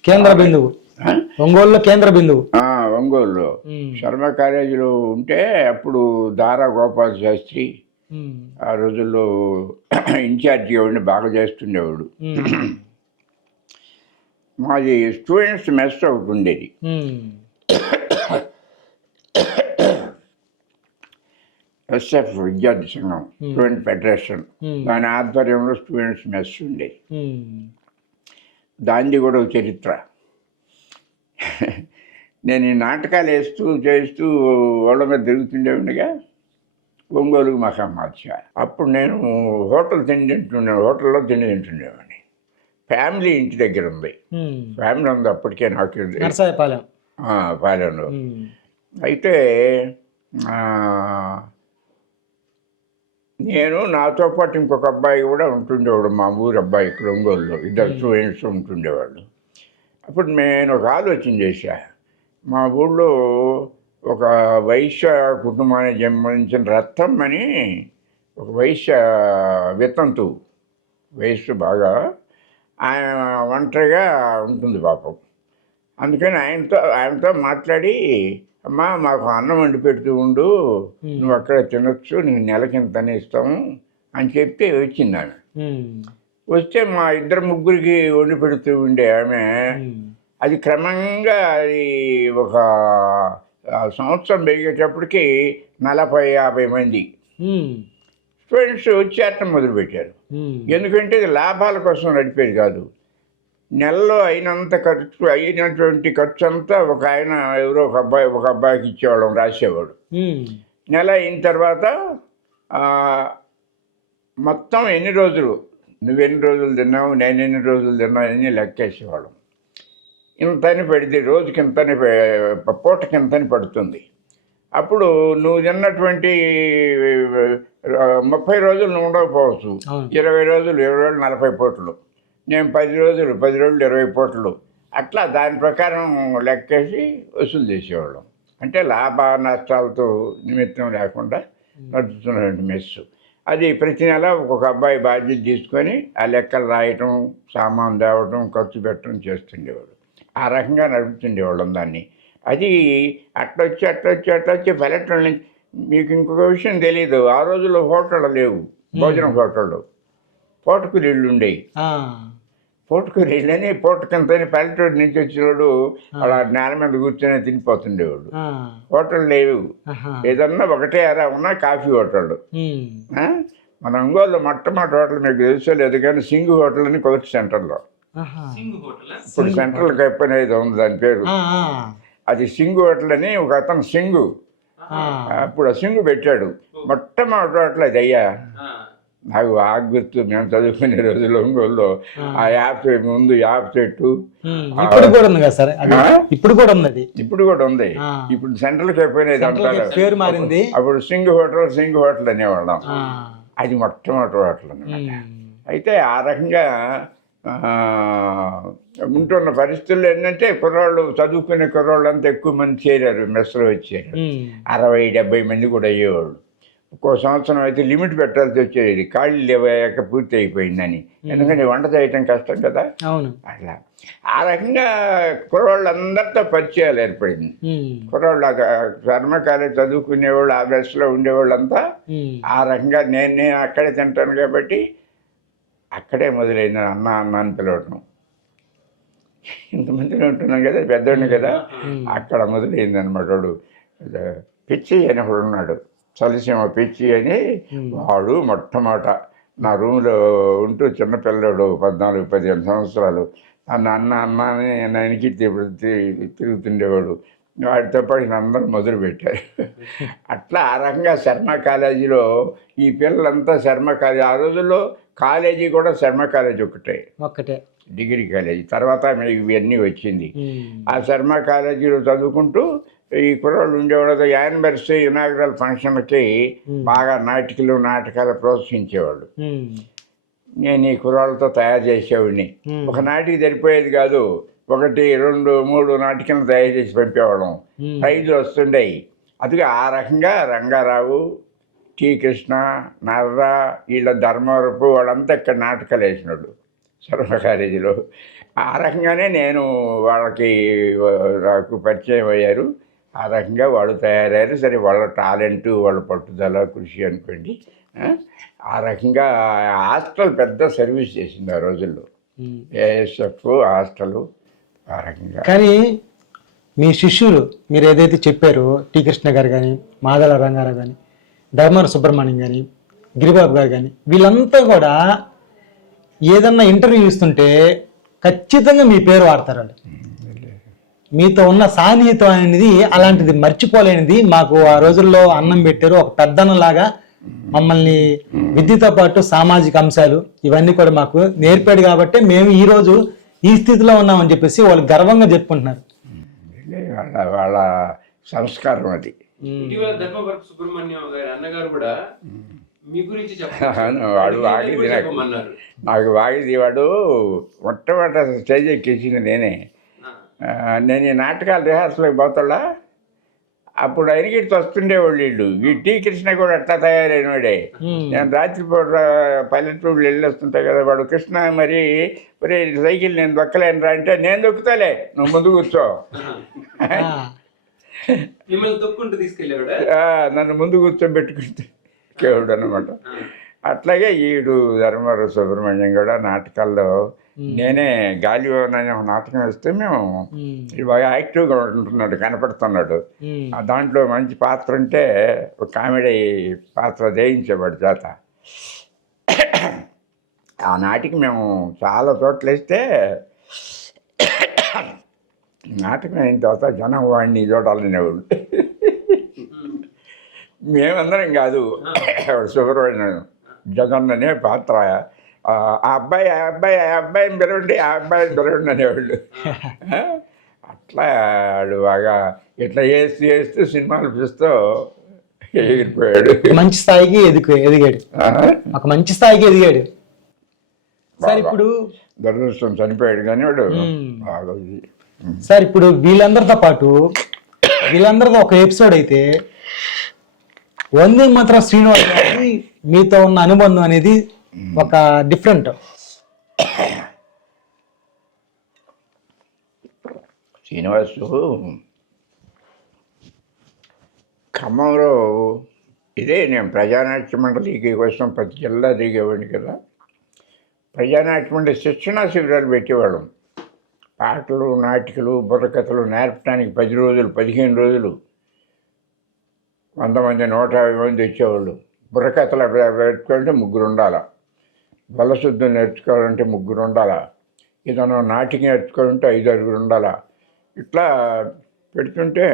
కేంద్ర బిందువు ఒంగోలులో, కేంద్ర బిందువు ఒంగోలులో శర్మ కాలేజీలో ఉంటే అప్పుడు దారా గోపాల్ శాస్త్రి ఆ రోజుల్లో ఇన్ఛార్జిగా ఉండి బాగా చేస్తుండేవాడు. మాది స్టూడెంట్స్ మెస్ ఒకటి ఉండేది. ఎస్ఎఫ్ విద్యార్థి సంఘం, స్టూడెంట్ ఫెడరేషన్, దాని ఆధ్వర్యంలో స్టూడెంట్స్ మెస్ ఉండేది. దానిది కూడా ఒక చరిత్ర. నేను ఈ నాటకాలు చేస్తూ వాళ్ళ మీద తిరుగుతుండేవాడిగా ఒంగోలుకు మహామార్చ. అప్పుడు నేను హోటల్లో తిండి తింటుండేవాడిని. ఫ్యామిలీ ఇంటి దగ్గర ఉంది, ఫ్యామిలీ ఉంది అప్పటికే నాకు పాలెంలో. అయితే నేను నాతో పాటు ఇంకొక అబ్బాయి కూడా ఉంటుండేవాడు, మా ఊరు అబ్బాయి, ఇక్కడ ఒంగోలులో 2 స్టూడెంట్స్ ఉంటుండేవాళ్ళు. అప్పుడు నేను ఒక ఆలోచన చేశా. మా ఊళ్ళో ఒక వైశ్య కుటుంబానికి సంబంధించిన రత్నం అని ఒక వైశ్య వితంతు, వయస్సు బాగా, ఆయన ఒంటరిగా ఉంటుంది పాపం. అందుకని ఆయనతో మాట్లాడి, అమ్మా మాకు అన్నం వండి పెడుతూ ఉండు, నువ్వు అక్కడ తినొచ్చు, నీకు నెలకి ఇంతనే ఇస్తాము అని చెప్తే వచ్చింది ఆమె. వస్తే మా ఇద్దరు ముగ్గురికి వండి పెడుతూ ఉండే ఆమె, అది క్రమంగా అది ఒక సంవత్సరం పెరిగేటప్పటికి 40-50 మంది స్టూడెంట్స్ చేరటం మొదలుపెట్టారు. ఎందుకంటే ఇది లాభాల కోసం నడిపేది కాదు. నెలలో అయినటువంటి ఖర్చు అంతా ఒక ఆయన ఎవరో ఒక అబ్బాయికి ఇచ్చేవాళ్ళం, రాసేవాడు. నెల అయిన తర్వాత మొత్తం ఎన్ని రోజులు, నువ్వెన్ని రోజులు తిన్నావు, నేను ఎన్ని రోజులు తిన్నావు అని లెక్కేసేవాళ్ళం. ఇంతని పెడితే రోజుకి ఇంతని, పూటకి ఇంతని పడుతుంది. అప్పుడు నువ్వు తిన్నటువంటి 30 రోజులు నువ్వు ఉండకపోవచ్చు, 20 రోజులు 40 పూటలు, నేను 10 రోజులు 20 పూటలు, అట్లా దాని ప్రకారం లెక్కేసి వసూలు చేసేవాళ్ళం. అంటే లాభ నష్టాలతో నిమిత్తం లేకుండా నడుస్తున్నటువంటి మెస్సు. అది ప్రతి నెల ఒక్కొక్క అబ్బాయి బాధ్యత తీసుకొని ఆ లెక్కలు రాయటం, సామాన్ తేవటం, ఖర్చు పెట్టడం చేస్తుండేవాడు. ఆ రకంగా నడుపుతుండేవాళ్ళం దాన్ని. అది అట్లొచ్చి పల్లెటూళ్ళ నుంచి. మీకు ఇంకొక విషయం తెలీదు, ఆ రోజుల్లో హోటళ్ళు లేవు, భోజనం హోటళ్ళు, పూటకూరీళ్ళు ఉండేవి. పూటకూరీళ్ళని పూటకంతని పల్లెటూరు నుంచి వచ్చినవాడు అలా నేల మీద కూర్చొని తినిపోతుండేవాడు. హోటళ్ళు లేవు, ఏదన్నా ఒకటే అరా ఉన్నా కాఫీ హోటళ్ళు. మన ఒంగోలులో మొట్టమొదటి హోటల్ మీకు తెలుసో లేదు కానీ సింగు హోటల్ అని కొలటి సెంటర్లో, ఇప్పుడు సెంట్రల్ కప్ అనేది ఉంది దాని పేరు. అది సింగు హోటల్ అని ఒక అతను సింగు, అప్పుడు ఆ సింగు పెట్టాడు మొట్టమొదటి హోటల్ అది. అయ్యా నాకు బాగా గుర్తు, మేము చదువుకునే రోజుల్లో ఒంగోలులో ఆ ముందు యాప్ చెట్టు ఇప్పుడు కూడా ఉంది కదా సార్, ఇప్పుడు కూడా ఉంది. ఇప్పుడు సెంట్రల్ కప్ అనేది అంటారు, పేరు మారింది. అప్పుడు సింగు హోటల్ అనేవాళ్ళం. అది మొట్టమొదటి హోటల్ అన్నమాట. అయితే ఆ రకంగా ఉంటున్న పరిస్థితుల్లో ఏంటంటే కుర్రాళ్ళు, చదువుకునే కుర్రాళ్ళు అంతా ఎక్కువ మంది చేరారు, మెస్లో వచ్చారు. 60-70 మంది కూడా అయ్యేవాళ్ళు. ఒక్కో సంవత్సరం అయితే లిమిట్ పెట్టాల్సి వచ్చేది, ఖాళీ లేవక పూర్తి అయిపోయిందని. ఎందుకంటే వంట చేయటం కష్టం కదా. అట్లా ఆ రకంగా కుర్రాళ్ళందరితో పరిచయాలు ఏర్పడింది. కుర్రాళ్ళు శర్మ కాలేజ్ చదువుకునేవాళ్ళు, ఆ మెస్లో ఉండేవాళ్ళంతా ఆ రకంగా నేను అక్కడే తింటాను కాబట్టి అక్కడే మొదలైంది అన్న అని పిలవటం. ఇంతమందిలో ఉంటున్నాం కదా, పెద్దోడిని కదా, అక్కడ మొదలైంది అనమాట. వాడు పిచ్చి అని ఒకడు ఉన్నాడు, చలిసీమ పిచ్చి అని. వాడు మొట్టమొదట నా రూమ్లో ఉంటూ చిన్నపిల్లడు 14-15 సంవత్సరాలు అన్న అని ఆయనకి తిరుగుతుండేవాడు. వాడితో పాటు అందరూ మొదలుపెట్టారు. అట్లా ఆ రకంగా శర్మ కాలేజీలో ఈ పిల్లలంతా శర్మ కాలేజీ, ఆ రోజుల్లో కాలేజీ కూడా శర్మ కాలేజీ ఒకటే డిగ్రీ కాలేజీ. తర్వాత ఇవన్నీ వచ్చింది. ఆ శర్మ కాలేజీలో చదువుకుంటూ ఈ కుర్రాళ్ళు ఉండేవాళ్ళు. యానివర్సరీ ఇనాగ్రల్ ఫంక్షన్లకి బాగా నాటకాలు ప్రోత్సహించేవాళ్ళు. నేను ఈ కుర్రాళ్ళతో తయారు చేసేవాడిని. ఒక నాటికి సరిపోయేది కాదు, 1, 2, 3 నాటికలను తయారు చేసి పంపేవాళ్ళం. ప్రైజులు వస్తుండేవి. అదిగా ఆ రకంగా రంగారావు, టి కృష్ణ, నర్ర, వీళ్ళ ధర్మవరపు వాళ్ళంతా ఇక్కడ నాటకాలు వేసినాడు శర్మ కాలేజీలో. ఆ రకంగానే నేను నాకు పరిచయం అయ్యారు. ఆ రకంగా వాళ్ళు తయారయ్యారు. సరే, వాళ్ళ టాలెంటు, వాళ్ళ పట్టుదల, కృషి అనుకోండి. ఆ రకంగా హాస్టల్ పెద్ద సర్వీస్ చేసింది ఆ రోజుల్లో, ఏఎస్ఎఫ్ హాస్టల్. ఆ రకంగా కానీ మీ శిష్యులు మీరు ఏదైతే చెప్పారో, టి కృష్ణ గారు కానీ, మాదల రంగారావు కానీ, ధర్మవర సుబ్రహ్మణ్యం కానీ, గిరిబాబు గారు కానీ, వీళ్ళంతా కూడా ఏదన్నా ఇంటర్వ్యూ ఇస్తుంటే ఖచ్చితంగా మీ పేరు వాడతారు. వాళ్ళు మీతో ఉన్న సాన్నిహితం అనేది అలాంటిది, మర్చిపోలేనిది. మాకు ఆ రోజుల్లో అన్నం పెట్టారు, ఒక పెద్దన్నలాగా మమ్మల్ని విద్యతో పాటు సామాజిక అంశాలు ఇవన్నీ కూడా మాకు నేర్పాడు. కాబట్టి మేము ఈరోజు ఈ స్థితిలో ఉన్నామని చెప్పేసి వాళ్ళు గర్వంగా చెప్పుకుంటున్నారు. వాళ్ళ సంస్కారం అది. ఇటీవల ధర్మవర సుబ్రహ్మణ్యం గారి అన్నగారు కూడా మీ గురించి వాడు వాగిది నాకు వాగిది. వాడు మొట్టమొదటి స్టేజ్ ఎక్కించింది నేనే. నేను ఈ నాటకాలు రిహార్సల్కి పోతాడా, అప్పుడు ఆయనకి వస్తుండేవాళ్ళు వీళ్ళు. ఈ టీ కృష్ణ కూడా అట్లా తయారైనవాడే. నేను రాత్రిపూట పల్లెటూళ్ళు వెళ్ళి వస్తుంటాయి కదా, వాడు కృష్ణ మరి ఒరే సైకిల్ నేను దొక్కలేను రా అంటే, నేను దొక్కుతాలే నువ్వు ముందు కూర్చో, మిమ్మల్ని తొక్కుంటూ తీసుకెళ్ళేవాడా? నన్ను ముందు కూర్చోబెట్టుకుంటేవాడు అనమాట. అట్లాగే ఈడు ధర్మవరం సుబ్రహ్మణ్యం కూడా నాటకాల్లో నేనే గాలిలో నాటకం వేస్తే మేము బాగా యాక్టివ్గా ఉంటున్నాడు, కనపడుతున్నాడు. దాంట్లో మంచి పాత్ర ఉంటే ఒక కామెడీ పాత్ర చేయించేవాడు చేత. ఆ నాటికి మేము చాలా చోట్ల వేస్తే నాటకం అయిన తర్వాత జనం వాడిని చూడాలనేవాళ్ళు. మేమందరం కాదు, సుబ్రహ్మణ్యం జగన్ అనే పాత్ర, ఆ అబ్బాయిని పిలవండి, ఆ అబ్బాయిని పిలవండి అనేవాళ్ళు. అట్లా వాడు బాగా ఇట్లా చేస్తూ సినిమాలు చూస్తూ ఎగిరిపోయాడు. మంచి స్థాయికి ఎదిగాడు, ఒక మంచి స్థాయికి ఎదిగాడు. సార్ ఇప్పుడు దురదృష్టం చనిపోయాడు కానీ వాడు బాగా. సార్ ఇప్పుడు వీళ్ళందరితో పాటు వీళ్ళందరితో ఒక ఎపిసోడ్ అయితే వందే మాత్రం శ్రీనివాస్ గారికి మీతో ఉన్న అనుబంధం అనేది ఒక డిఫరెంట్. శ్రీనివాసు ఖమ్మంలో ఇదే నేను ప్రజానాట్య మండలికి కోసం ప్రతి జిల్లా దిగేవాడిని కదా. ప్రజానాట్య మండలి శిక్షణా శిబిరాలు పెట్టేవాళ్ళం. పాటలు, నాటికలు, బుర్రకథలు నేర్పడానికి 10 రోజులు 15 రోజులు 100 మంది 150 మంది వచ్చేవాళ్ళు. బుర్రకథలు పెట్టుకోవాలంటే 3 ఉండాలి, బలశుద్ధం నేర్చుకోవాలంటే 3 ఉండాలి, ఏదైనా నాటిక నేర్చుకోవాలంటే 5-6 ఉండాలి. ఇట్లా పెడుతుంటే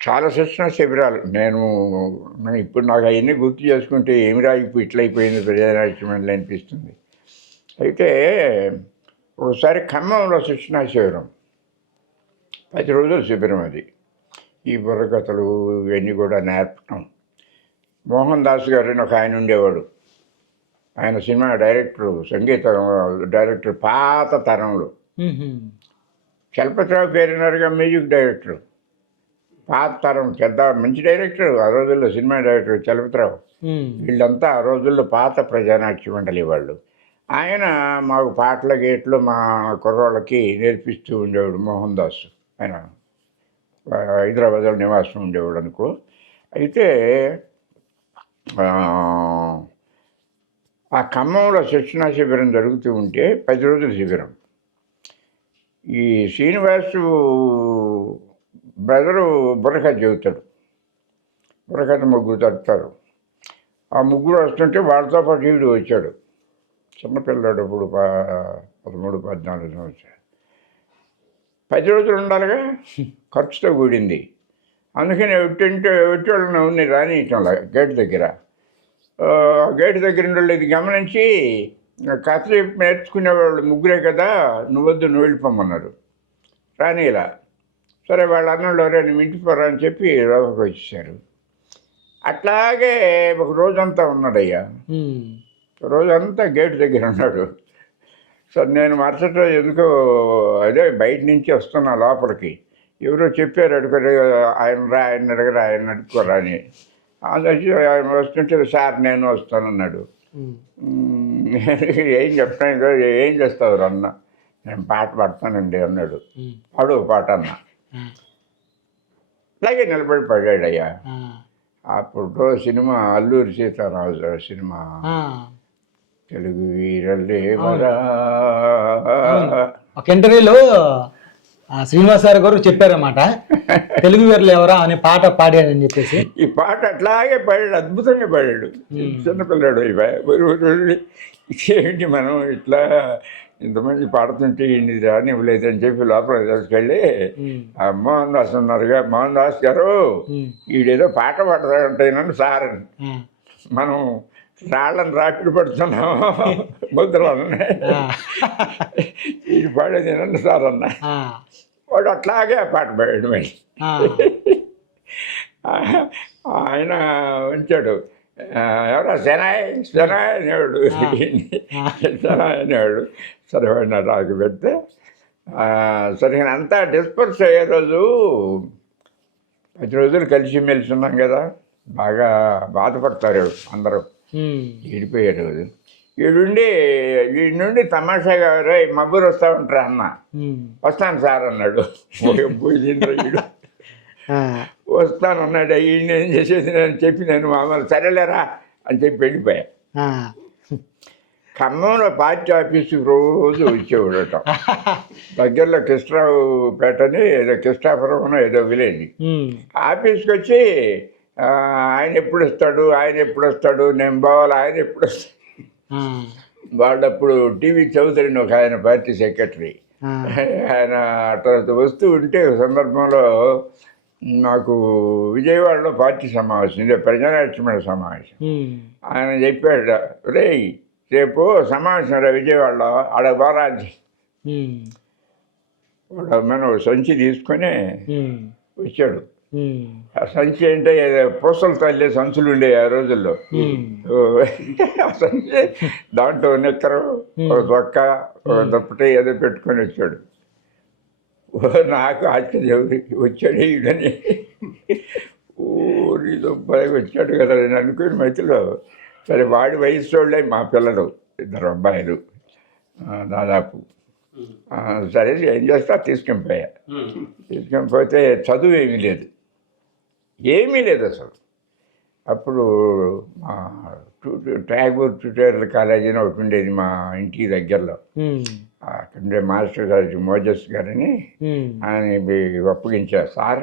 చాలా శిక్షణ శిబిరాలు. నేను ఇప్పుడు నాకు అవన్నీ గుర్తు చేసుకుంటే ఏమిరా ఇప్పుడు ఇట్లా అయిపోయింది ప్రజానాట్య మండలి అనిపిస్తుంది. అయితే ఒకసారి ఖమ్మంలో శిక్షణా శిబిరం 10 రోజుల శిబిరం అది. ఈ బుర్రకథలు ఇవన్నీ కూడా నేర్పటం. మోహన్ దాస్ గారు అని ఒక ఆయన ఉండేవాడు. ఆయన సినిమా డైరెక్టరు, సంగీత డైరెక్టర్, పాత తరంలో. చలపతిరావు పేరున్నారుగా మ్యూజిక్ డైరెక్టరు, పాత తరం పెద్ద మంచి డైరెక్టర్ ఆ రోజుల్లో, సినిమా డైరెక్టర్ చలపతిరావు. వీళ్ళంతా ఆ రోజుల్లో పాత ప్రజానాట్య మండలి వాళ్ళు. ఆయన మాకు పాటల గేట్లు మా కుర్రోళ్ళకి నేర్పిస్తూ ఉండేవాడు. మోహన్ దాస్ ఆయన హైదరాబాద్లో నివాసం ఉండేవాడు అనుకో. అయితే ఆ ఖమ్మంలో శిక్షణా శిబిరం జరుగుతూ ఉంటే 10 రోజుల శిబిరం. ఈ శ్రీనివాసు బ్రదరు బుర్రకథ చెబుతాడు. బుర్రకథ 3 తడతారు. ఆ 3 వస్తుంటే వాళ్ళతో పాటు వీడు వచ్చాడు. చిన్నపిల్లాడు, ఇప్పుడు 13-14 సంవత్సరాలు. 10 రోజులు ఉండాలిగా, ఖర్చుతో కూడింది. అందుకని ఒట్టోళ్ళని ఉంది రానియటంలా గేట్ దగ్గర. గేట్ దగ్గర ఉండే ఇది గమనించి కథ చెప్పి నేర్చుకునేవాళ్ళు 3 కదా, నువ్వొద్దు నువ్వు వెళ్ళిపోమన్నారు. రానిలా. సరే వాళ్ళ అన్నంలో నువ్వు ఇంటికి పోరా అని చెప్పి లోపలికి వచ్చేసారు. అట్లాగే ఒక రోజంతా ఉన్నాడయ్యా. రోజంతా గేట్ దగ్గర ఉన్నాడు. సో నేను మరుసటి రోజు ఎందుకో అదే బయట నుంచి వస్తున్నా లోపలికి. ఎవరో చెప్పారు అడుగురు, ఆయన అడగరా, ఆయన అడుక్కోరా అని. వచ్చి ఆయన వస్తుంటే సార్ నేను వస్తానన్నాడు. ఏం చెప్తాను, ఏం చేస్తావు అన్న. నేను పాట పాడతానండి అన్నాడు. పాడు పాట అన్న. అలాగే నిలబడి పడాడయ్యా. అప్పుడు సినిమా అల్లూరి సీతారామరాజు సినిమా, తెలుగు వీరల్లే ఒక ఇంటర్వ్యూలో శ్రీనివాస్ గారు చెప్పారన్నమాట, తెలుగు వీరులు ఎవరా అనే పాట పాడాడని చెప్పేసి. ఈ పాట అట్లాగే పాడాడు, అద్భుతంగా పాడాడు. చిన్నపిల్లాడు ఏంటి మనం ఇట్లా ఇంతమంది పాడుతుంటే ఇన్ని రానివ్వలేదని చెప్పి లోపల తీసుకెళ్ళి మోహన్ దాస్ ఉన్నారుగా, మోహన్ దాస్ గారు వీడేదో పాట పాడతాడంటే నన్ను సార్ మనం రాళ్ళని రాపిడి పడుతున్నాం ముద్రలు ఇది పాడేది నన్ను సార్ అన్న. వాడు అట్లాగే పాట పాడాడు. మరి ఆయన ఉంచాడు. ఎవరో శనాయ్ అనేవాడు, శనాయ్ అనేవాడు. సరే వాడిన రాకు పెడితే సరే అంతా డిస్పర్స్ అయ్యే రోజు 10 రోజులు కలిసిమెలిసి ఉన్నాం కదా, బాగా బాధపడతారు అందరూ. విడిపోయారు రోజు వీడి నుండి తమాషాగా రే మబ్బురు వస్తా ఉంటారా అన్న. వస్తాను సార్ అన్నాడు. వీడు వస్తానన్నాడు. ఈయన ఏం చేసేది అని చెప్పి నేను మామూలు సరేలేరా అని చెప్పి వెళ్ళిపోయా. ఖమ్మంలో పార్టీ ఆఫీసుకి రోజు వచ్చేవాడట. దగ్గరలో కృష్ణరావుపేటని ఏదో కృష్ణాపురం ఏదో విలేజ్. ఆఫీస్కి వచ్చి ఆయన ఎప్పుడు వస్తాడు నేను పోవాలి, ఆయన ఎప్పుడు వస్తాడు. వాళ్ళప్పుడు టీవీ చౌదరిని ఒక ఆయన పార్టీ సెక్రటరీ. ఆయన తర్వాత వస్తూ ఉంటే ఒక సందర్భంలో నాకు విజయవాడలో పార్టీ సమావేశం, ఇదే ప్రజానాట్యమైన సమావేశం. ఆయన చెప్పాడు, రే రేపు సమావేశం రా విజయవాడలో, ఆడ బారాజీ వాడు మనం సంచి తీసుకొని వచ్చాడు. ఆ సంచి అంటే పూసల తల్లి సంచులు ఉండే ఆ రోజుల్లో. ఆ సంచి దాంట్లో నిక్కరు, ఒక దొక్క, ఒక దుప్పటి ఏదో పెట్టుకొని వచ్చాడు. నాకు ఆశ్చర్యం, వచ్చాడు ఈడని. ఊరిలో వచ్చాడు కదా నేను అనుకుని మధ్యలో. సరే వాడి వయసు వాళ్ళే మా పిల్లలు, 2 అబ్బాయిలు దాదాపు. సరే ఏం చేస్తా తీసుకొని పోయా. తీసుకొని పోతే చదువు ఏమీ లేదు అసలు. అప్పుడు మా ట్యాగూర్ ట్యూటోరియల్ కాలేజీ అని ఒకటి ఉండేది మా ఇంటికి దగ్గరలో. అక్కడ మాస్టర్ గారు మోజస్ గారని ఆయన ఒప్పగించారు. సార్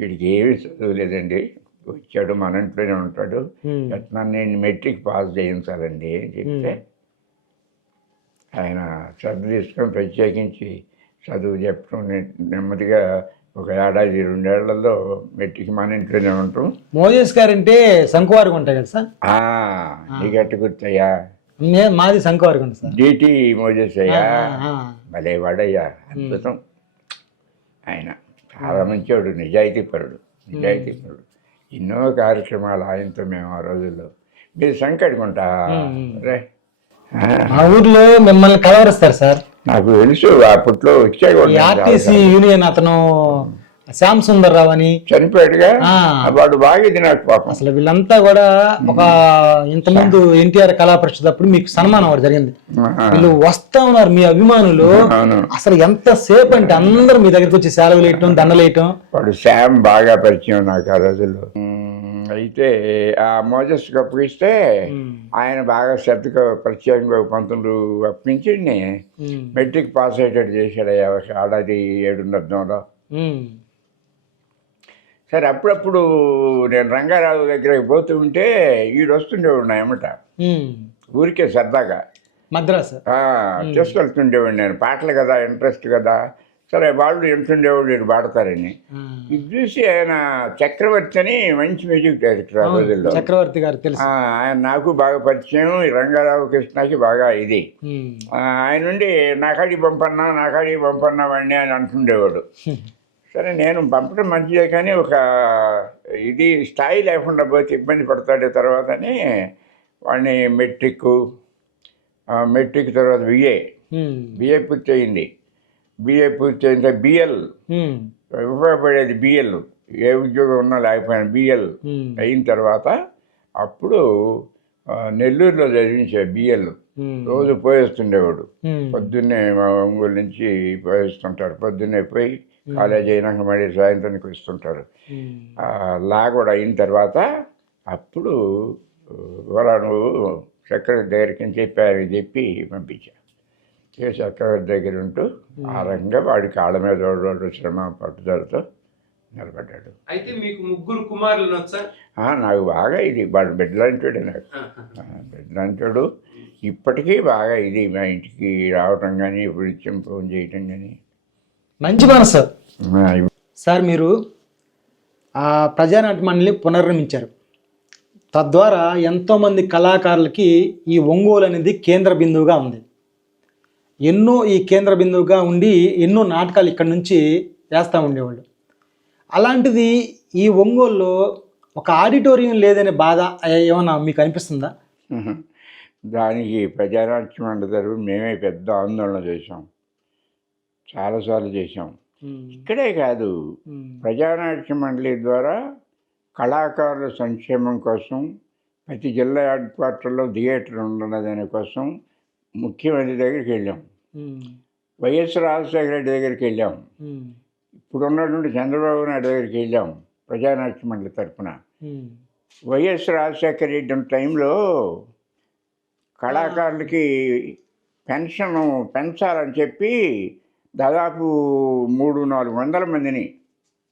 వీడికి ఏమీ చదువు లేదండి, వచ్చాడు మన ఇంట్లోనే ఉంటాడు, ఎట్లా నేను మెట్రిక్ పాస్ చేయించాలండి అని చెప్తే ఆయన శ్రద్ధ తీసుకొని ప్రత్యేకించి చదువు చెప్పడం నెమ్మదిగా ఒక 1-2 ఏళ్లలో మెట్రిక్ మన ఇంట్లోనే ఉంటాం. మోజెస్ గారంటే శంకువారికి ఉంటాయి కదా సార్? నీకు ఎట్టు గుర్తయ్యా? మాది శంకువారికి ఉంటుంది సార్. డిటి మోజెస్ అయ్యా, భలే వాడయ్యా, అద్భుతం. ఆయన చాలా మంచివాడు, నిజాయితీపరుడు. ఎన్నో కార్యక్రమాలు ఆయనతో మేము ఆ రోజుల్లో. మీరు సంకడుకుంటా రే మా ఊర్లో మిమ్మల్ని కలవరిస్తారు సార్. నాకు తెలుసు, అప్పట్లో వచ్చాయి. ఆర్టీసీ యూనియన్ అతను శ్యామ్ సుందర్ రావు అని చనిపోయాడుగా, వాడు బాగేది నాకు పాపం. అసలు వీళ్ళంతా కూడా ఒక ఇంతకుముందు ఎన్టీఆర్ కళా పరిషత్ అప్పుడు మీకు సన్మానం ఒకటి జరిగింది. వీళ్ళు వస్తా ఉన్నారు మీ అభిమానులు. అసలు ఎంత సేపు అంటే అందరూ మీ దగ్గరికి వచ్చి సెలవులు వేయటం, దండలు వేయటం. వాడు శ్యామ్ బాగా పరిచయం నాకు ఆ రోజుల్లో. అయితే ఆ మోజస్ అప్పగిస్తే ఆయన బాగా శ్రద్ధగా ప్రత్యేకంగా పంతులు అప్పించి మెట్రిక్ పాస్ అయ్యేటట్టు చేశాడు. 7.5 సరే అప్పుడప్పుడు నేను రంగారావు దగ్గరికి పోతూ ఉంటే ఈడు వస్తుండేవాడు నా ఎమ్మట, ఊరికే సరదాగా మద్రాసు తీసుకెళ్తుండేవాడు. నేను పాటలు కదా, ఇంట్రెస్ట్ కదా, సరే వాళ్ళు ఎంతుండేవాళ్ళు వీడు పాడతారని. ఇది చూసి ఆయన చక్రవర్తి అని మంచి మ్యూజిక్ డైరెక్టర్ ఆ రోజుల్లో. చక్రవర్తి గారు తెలుసు. ఆయన నాకు బాగా పరిచయం, రంగారావు కృష్ణకి బాగా ఇది. ఆయన నుండి నాకాడికి పంపన్నా వాడిని అని అంటుండేవాడు. సరే నేను పంపడం మంచిదే, కానీ ఒక ఇది స్థాయి లేకుండా పోతే ఇబ్బంది పడతాడే తర్వాత అని వాడిని మెట్రిక్ తర్వాత బిఏ పూర్తి అయింది. బిఏ పూర్తి అయితే బిఎల్ ఉపయోగపడేది. బిఎల్ ఏ ఉద్యోగం ఉన్నా లేకపోయినా బిఎల్ అయిన తర్వాత అప్పుడు నెల్లూరులో చదివించే బిఎల్. రోజు పోయేస్తుండేవాడు. పొద్దున్నే మా ఒంగోలు నుంచి పోయేస్తుంటారు. పొద్దున్నే పోయి కాలేజీ అయినాక మళ్ళీ సాయంత్రానికి వస్తుంటారు. లా కూడా అయిన తర్వాత అప్పుడు నువ్వు చక్రవర్తి దగ్గరికి చెప్పి పంపించా. చక్రవర్తి దగ్గర ఉంటూ ఆ రకంగా వాడి కాళ్ళ మీద శ్రమ పట్టుదలతో నిలబడ్డాడు. అయితే మీకు 3 కుమారులు వచ్చా? నాకు బాగా ఇది వాడు బిడ్డలాంటాడు. నాకు బిడ్డలాంటాడు. ఇప్పటికీ బాగా ఇది మా ఇంటికి రావటం కానీ, ఇప్పుడు ఫోన్ చేయటం కానీ. మంచి మనసు సార్. మీరు ఆ ప్రజానాట్యమని పునర్నిర్మించారు. తద్వారా ఎంతోమంది కళాకారులకి ఈ ఒంగోలు అనేది కేంద్ర బిందువుగా ఉంది. ఈ కేంద్ర బిందువుగా ఉండి ఎన్నో నాటకాలు ఇక్కడ నుంచి వేస్తూ ఉండేవాళ్ళు. అలాంటిది ఈ ఒంగోలులో ఒక ఆడిటోరియం లేదనే బాధ ఏమన్నా మీకు అనిపిస్తుందా? దానికి ప్రజానాట్యం అంటారు. మేమే పెద్ద ఆందోళన చేసాం, చాలాసార్లు చేసాం. ఇక్కడే కాదు, ప్రజానాట్య మండలి ద్వారా కళాకారుల సంక్షేమం కోసం ప్రతి జిల్లా హెడ్ క్వార్టర్లో థియేటర్ ఉండడం దానికోసం ముఖ్యమంత్రి దగ్గరికి వెళ్ళాం, వైఎస్ రాజశేఖర రెడ్డి దగ్గరికి వెళ్ళాం, ఇప్పుడు ఉన్నటువంటి చంద్రబాబు నాయుడు దగ్గరికి వెళ్ళాం ప్రజానాట్య మండలి తరఫున. వైఎస్ రాజశేఖర రెడ్డి ఉన్న టైంలో కళాకారులకి పెన్షన్ పెంచాలని చెప్పి దాదాపు 300-400 మందిని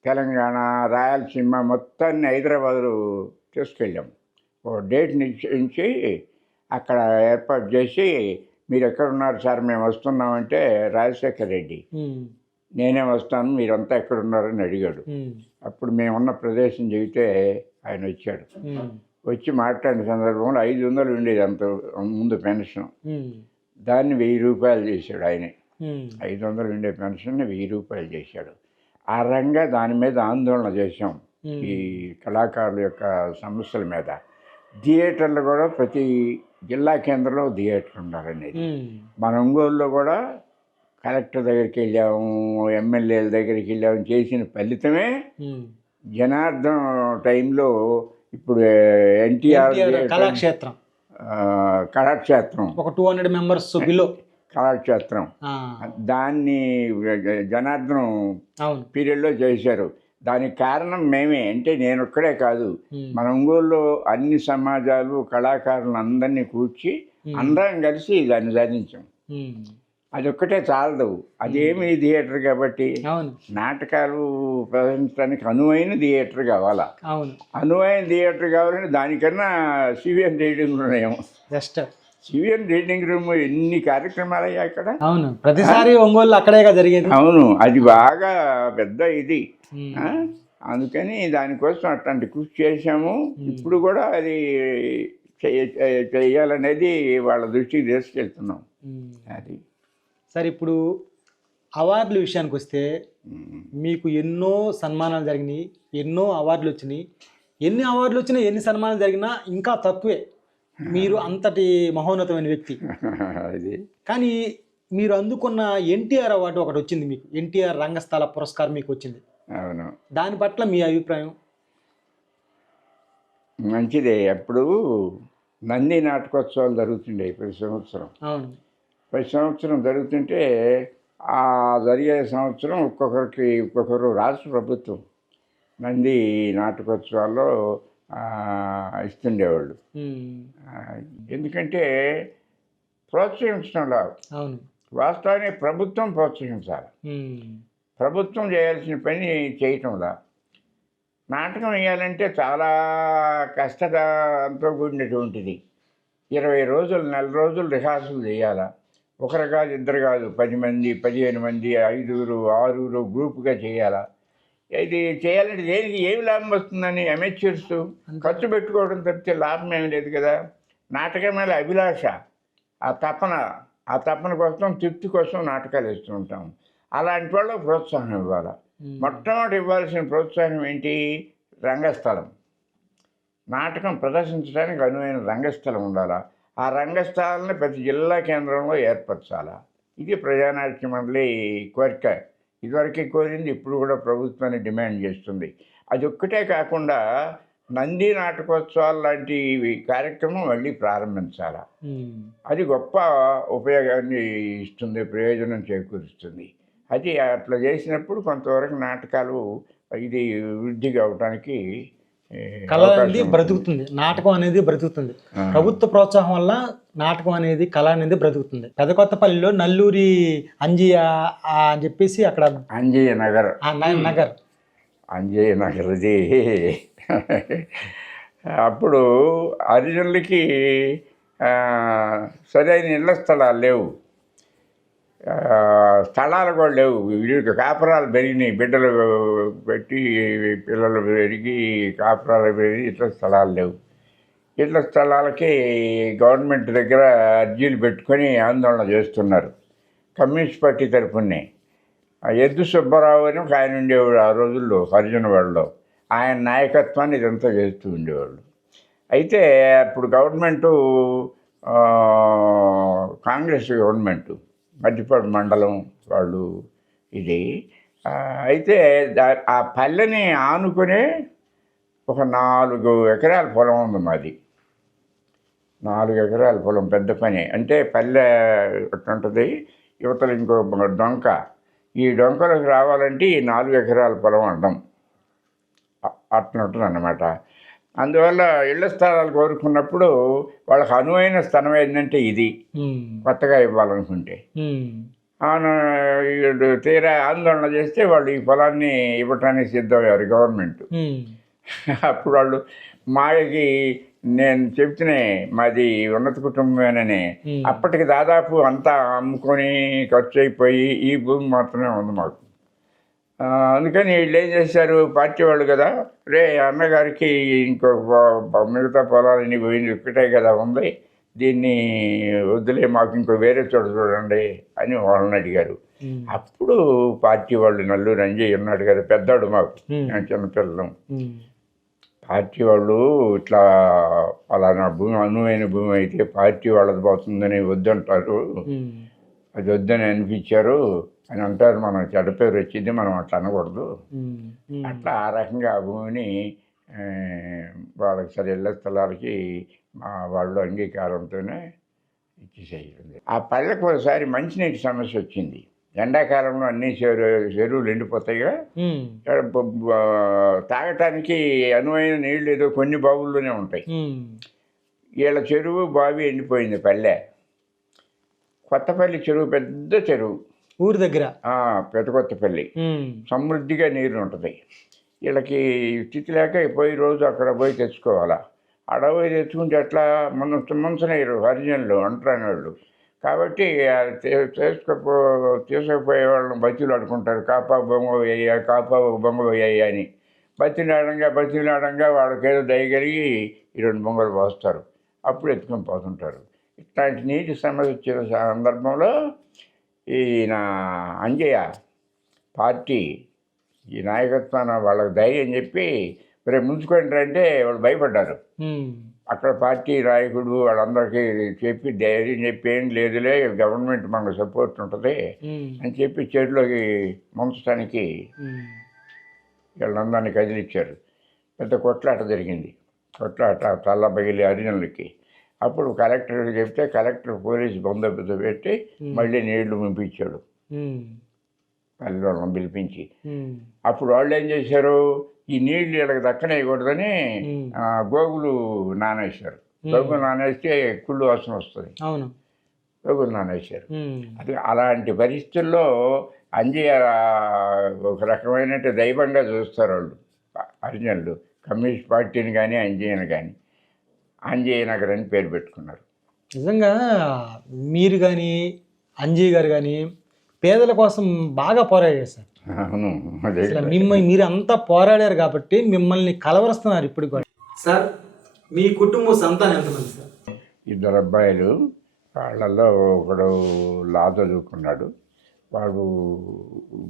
తెలంగాణ, రాయలసీమ మొత్తాన్ని హైదరాబాదు తీసుకెళ్ళాం. ఓ డేట్ నిశ్చయించి అక్కడ ఏర్పాటు చేసి, మీరు ఎక్కడున్నారు సార్, మేము వస్తున్నామంటే రాజశేఖర రెడ్డి నేనే వస్తాను, మీరంతా ఎక్కడున్నారని అడిగాడు. అప్పుడు మేమున్న ప్రదేశం చెబితే ఆయన వచ్చాడు. వచ్చి మాట్లాడిన సందర్భంలో 500 ఉండేది అంత ముందు పెన్షన్, దాన్ని 1000 రూపాయలు చేశాడు ఆయనే. 500 ఉండే పెన్షన్ని 1000 రూపాయలు చేశాడు. ఆ రంగా దాని మీద ఆందోళన చేశాం, ఈ కళాకారుల యొక్క సమస్యల మీద. థియేటర్లు కూడా ప్రతి జిల్లా కేంద్రంలో థియేటర్ ఉండాలనేది. మన ఒంగోలులో కూడా కలెక్టర్ దగ్గరికి వెళ్ళాము, ఎమ్మెల్యేల దగ్గరికి వెళ్ళాము, చేసిన ఫలితమే జనార్దన్ టైంలో ఇప్పుడు ఎన్టీఆర్ కళాక్షేత్రం ఒక 200 మెంబర్స్ బిలో కళాక్షేత్రం, దాన్ని జనార్దన్ పీరియడ్లో చేశారు. దానికి కారణం మేమే, అంటే నేను ఒక్కడే కాదు, మన ఒంగోలులో అన్ని సమాజాలు కళాకారులను అందరినీ కూర్చి అందరం కలిసి దాన్ని సాధించాం. అదొక్కటే చాలదు, అదేమి థియేటర్ కాబట్టి నాటకాలు ప్రదర్శించడానికి అనువైన థియేటర్ కావాలా. అనువైన థియేటర్ కావాలంటే దానికన్నా CVN reading room, CVN reading room ఎన్ని కార్యక్రమాలు అయ్యాయి అక్కడ. అవును, ప్రతిసారి ఒంగోలు అక్కడే జరిగేది. అవును, అది బాగా పెద్ద ఇది. అందుకని దానికోసం అట్లాంటి కృషి చేశాము. ఇప్పుడు కూడా అది చేయాలనేది వాళ్ళ దృష్టికి తీసుకెళ్తున్నాం. అది సరే, ఇప్పుడు అవార్డుల విషయానికి వస్తే మీకు ఎన్నో సన్మానాలు జరిగినాయి, ఎన్నో అవార్డులు వచ్చినాయి. ఎన్ని అవార్డులు వచ్చినా, ఎన్ని సన్మానాలు జరిగినా ఇంకా తక్కువే. మీరు అంతటి మహోన్నతమైన వ్యక్తి. కానీ మీరు అందుకున్న ఎన్టీఆర్ అవార్డు ఒకటి వచ్చింది మీకు, ఎన్టీఆర్ రంగస్థల పురస్కారం మీకు వచ్చింది. అవును, దాని పట్ల మీ అభిప్రాయం? మంచిదే. అప్పుడు నంది నాటకోత్సవాలు జరుగుతుండే ప్రతి సంవత్సరం. అవును, ప్రతి సంవత్సరం జరుగుతుంటే ఆ జరిగే సంవత్సరం ఒక్కొక్కరు రాష్ట్ర ప్రభుత్వం నంది నాటకోత్సవాల్లో ఇస్తుండేవాళ్ళు. ఎందుకంటే ప్రోత్సహించడంలో, అవును, వాస్తవానికి ప్రభుత్వం ప్రోత్సహించాలి. ప్రభుత్వం చేయాల్సిన పని చేయటంలా. నాటకం వేయాలంటే చాలా కష్టంతో కూడినటువంటిది. 20 రోజులు, 4 రోజులు రిహార్సల్ చేయాలా. ఒకరు కాదు, ఇద్దరు కాదు, 10 మంది, 15 మంది, 5, 6 గ్రూపుగా చేయాలా. ఇది చేయాలంటే దేనికి ఏమి లాభం వస్తుందని అమెచ్యూర్స్ ఖర్చు పెట్టుకోవడం తప్పితే లాభం ఏమి లేదు కదా. నాటకం మీద అభిలాష, ఆ తపన కోసం, తృప్తి కోసం నాటకాలు వేస్తూ ఉంటాం. అలాంటి వాళ్ళకు ప్రోత్సాహం ఇవ్వాలి. మొట్టమొదటి ఇవ్వాల్సిన ప్రోత్సాహం ఏంటి? రంగస్థలం. నాటకం ప్రదర్శించడానికి అనువైన రంగస్థలం ఉండాలా. ఆ రంగస్థలాన్ని ప్రతి జిల్లా కేంద్రంలో ఏర్పరచాలా. ఇది ప్రజానాట్య మండలి కోరిక. ఇదివరకే కోరింది, ఇప్పుడు కూడా ప్రభుత్వాన్ని డిమాండ్ చేస్తుంది. అది ఒక్కటే కాకుండా నంది నాటకోత్సవాలు లాంటి కార్యక్రమం మళ్ళీ ప్రారంభించాలా. అది గొప్ప ఉపయోగాన్ని ఇస్తుంది, ప్రయోజనం చేకూరుస్తుంది. అది అట్లా చేసినప్పుడు కొంతవరకు నాటకాలు ఇది వృద్ధి కావడానికి కళ అనేది బ్రతుకుతుంది, నాటకం అనేది బ్రతుకుతుంది. ప్రభుత్వ ప్రోత్సాహం వల్ల నాటకం అనేది, కళ అనేది బ్రతుకుతుంది. పెదకొత్తపల్లిలో నల్లూరి అంజయ్య అని చెప్పేసి అక్కడ అంజయ్య నగర్ ఇది. అప్పుడు హరిజనులకి సరైన ఇళ్ల స్థలాలు లేవు, స్థలాలు కూడా లేవు. వీడికి కాపురాలు పెరిగినాయి, బిడ్డలు పెట్టి పిల్లలు పెరిగి కాపురాలు పెరిగి ఇట్లా స్థలాలు లేవు. ఇట్ల స్థలాలకి గవర్నమెంట్ దగ్గర అర్జీలు పెట్టుకొని ఆందోళన చేస్తున్నారు. కమ్యూనిస్ట్ పార్టీ తరఫునే ఎద్దు సుబ్బారావు అని ఒక ఆయన ఉండేవాడు ఆ రోజుల్లో హరిజన వాళ్ళలో. ఆయన నాయకత్వాన్ని ఇదంతా చేస్తూ ఉండేవాళ్ళు. అయితే అప్పుడు గవర్నమెంటు కాంగ్రెస్ గవర్నమెంటు మధ్యపాడు మండలం వాళ్ళు ఇది అయితే ఆ పల్లెని ఆనుకునే ఒక 4 ఎకరాల పొలం ఉంది మాది. 4 ఎకరాల పొలం పెద్ద పని. అంటే పల్లె ఉంటుంది, యువతలు ఇంకో డొంక. ఈ డొంకలోకి రావాలంటే ఈ 4 ఎకరాల పొలం అడ్డం అట్లా ఉంటుంది అన్నమాట. అందువల్ల ఇళ్ల స్థలాలు కోరుకున్నప్పుడు వాళ్ళకి అనువైన స్థలం ఏంటంటే ఇది కొత్తగా ఇవ్వాలనుకుంటే తీరా ఆందోళన చేస్తే వాళ్ళు ఈ పొలాన్ని ఇవ్వటానికి సిద్ధమయ్యారు గవర్నమెంట్. అప్పుడు వాళ్ళు మాకి నేను చెప్తూనే మాది ఉన్నత కుటుంబమేనని, అప్పటికి దాదాపు అంతా అమ్ముకొని ఖర్చు అయిపోయి ఈ భూమి మాత్రమే ఉంది మాకు. అందుకని వీళ్ళు ఏం చేశారు, పార్టీ వాళ్ళు కదా, రే అన్నగారికి ఇంకో మిగతా పొలాలన్నీ పోయింది ఒక్కటే కదా ఉంది, దీన్ని వద్దులే మాకు ఇంకో వేరే చోట చూడండి అని వాళ్ళని అడిగారు. అప్పుడు పార్టీ వాళ్ళు నల్లూరు అంజయ్య ఉన్నాడు కదా పెద్దాడు, మాకు చిన్నపిల్లలు, పార్టీ వాళ్ళు ఇట్లా అలానా భూమి అనువైన భూమి అయితే పార్టీ వాళ్ళది పోతుందని వద్దంటారు, అది వద్దని అనిపించారు అని అంటారు. మనం చెడ్డ పేరు వచ్చింది, మనం అట్లా అనకూడదు. అట్లా ఆ రకంగా ఆ భూమిని వాళ్ళకి సరే ఇళ్ల స్థలాలకి మా వాళ్ళు అంగీకారంతోనే ఇచ్చేసేయండి. ఆ పల్లెకు ఒకసారి మంచినీటి సమస్య వచ్చింది. ఎండాకాలంలో అన్ని చెరువులు ఎండిపోతాయిగా, తాగటానికి అనువైన నీళ్ళు ఏదో కొన్ని బావుల్లోనే ఉంటాయి. వీళ్ళ చెరువు బావి ఎండిపోయింది. పల్లె కొత్తపల్లి చెరువు, పెద్ద చెరువు ఊరి దగ్గర, పెద్ద కొత్తపల్లి, సమృద్ధిగా నీరు ఉంటుంది. వీళ్ళకి స్థితి లేక పోయి రోజు అక్కడ పోయి తెచ్చుకోవాలా. అడవి తెచ్చుకుంటే ఎట్లా ముంచనేరు హరిజనులు అంటరాని వాళ్ళు. కాబట్టి తీసుకుపోయే వాళ్ళని బతులు ఆడుకుంటారు, కాపా బొమ్మ వేయ్యా, కాపా బొమ్మ వేయ్యా అని. బతిలాడంగా వాళ్ళకి ఏదో దయగలిగి ఈ 2 బొమ్మలు పోస్తారు, అప్పుడు ఎత్తుకొని పోతుంటారు. ఇట్లాంటి నీటి సమస్య వచ్చిన సందర్భంలో ఈయన అంజయ్య పార్టీ ఈ నాయకత్వాన వాళ్ళకి ధైర్యం చెప్పి రేపు ముంచుకోండి అంటే వాళ్ళు భయపడ్డారు. అక్కడ పార్టీ నాయకుడు వాళ్ళందరికీ చెప్పి ధైర్యం చెప్పి ఏం లేదులే గవర్నమెంట్ మనకు సపోర్ట్ ఉంటుంది అని చెప్పి చెరువులోకి ముంచడానికి వీళ్ళందరినీ కదిలిచ్చారు. పెద్ద కొట్లాట జరిగింది. కొట్లాట తల్ల బగిలి హరిజనులకి. అప్పుడు కలెక్టర్కి చెప్తే కలెక్టర్ పోలీసు బందోబస్తు పెట్టి మళ్ళీ నీళ్లు పంపించాడు పల్లెలను పిలిపించి. అప్పుడు వాళ్ళు ఏం చేశారు, ఈ నీళ్లు వీళ్ళకి దక్కనేయకూడదని గోగులు నానేశారు. గోగులు నానేస్తే కుళ్ళు వాసన వస్తుంది, గోగులు నానేశారు. అది అలాంటి పరిస్థితుల్లో అంజయ్య ఒక రకమైన దైవంగా చూస్తారు వాళ్ళు హరిజనులు. కమ్యూనిస్ట్ పార్టీని కానీ అంజయ్యను కానీ అంజయ్య నగర్ అని పేరు పెట్టుకున్నారు. నిజంగా మీరు కానీ అంజయ్య గారు కానీ పేదల కోసం బాగా పోరాడారు సార్. అవును, మీరు అంతా పోరాడారు కాబట్టి మిమ్మల్ని కలవరుస్తున్నారు ఇప్పుడు కూడా. సార్ మీ కుటుంబ సంతానం ఎంతమంది సార్? 2 అబ్బాయిలు. వాళ్ళల్లో ఒకడు లా చదువుకున్నాడు, వాడు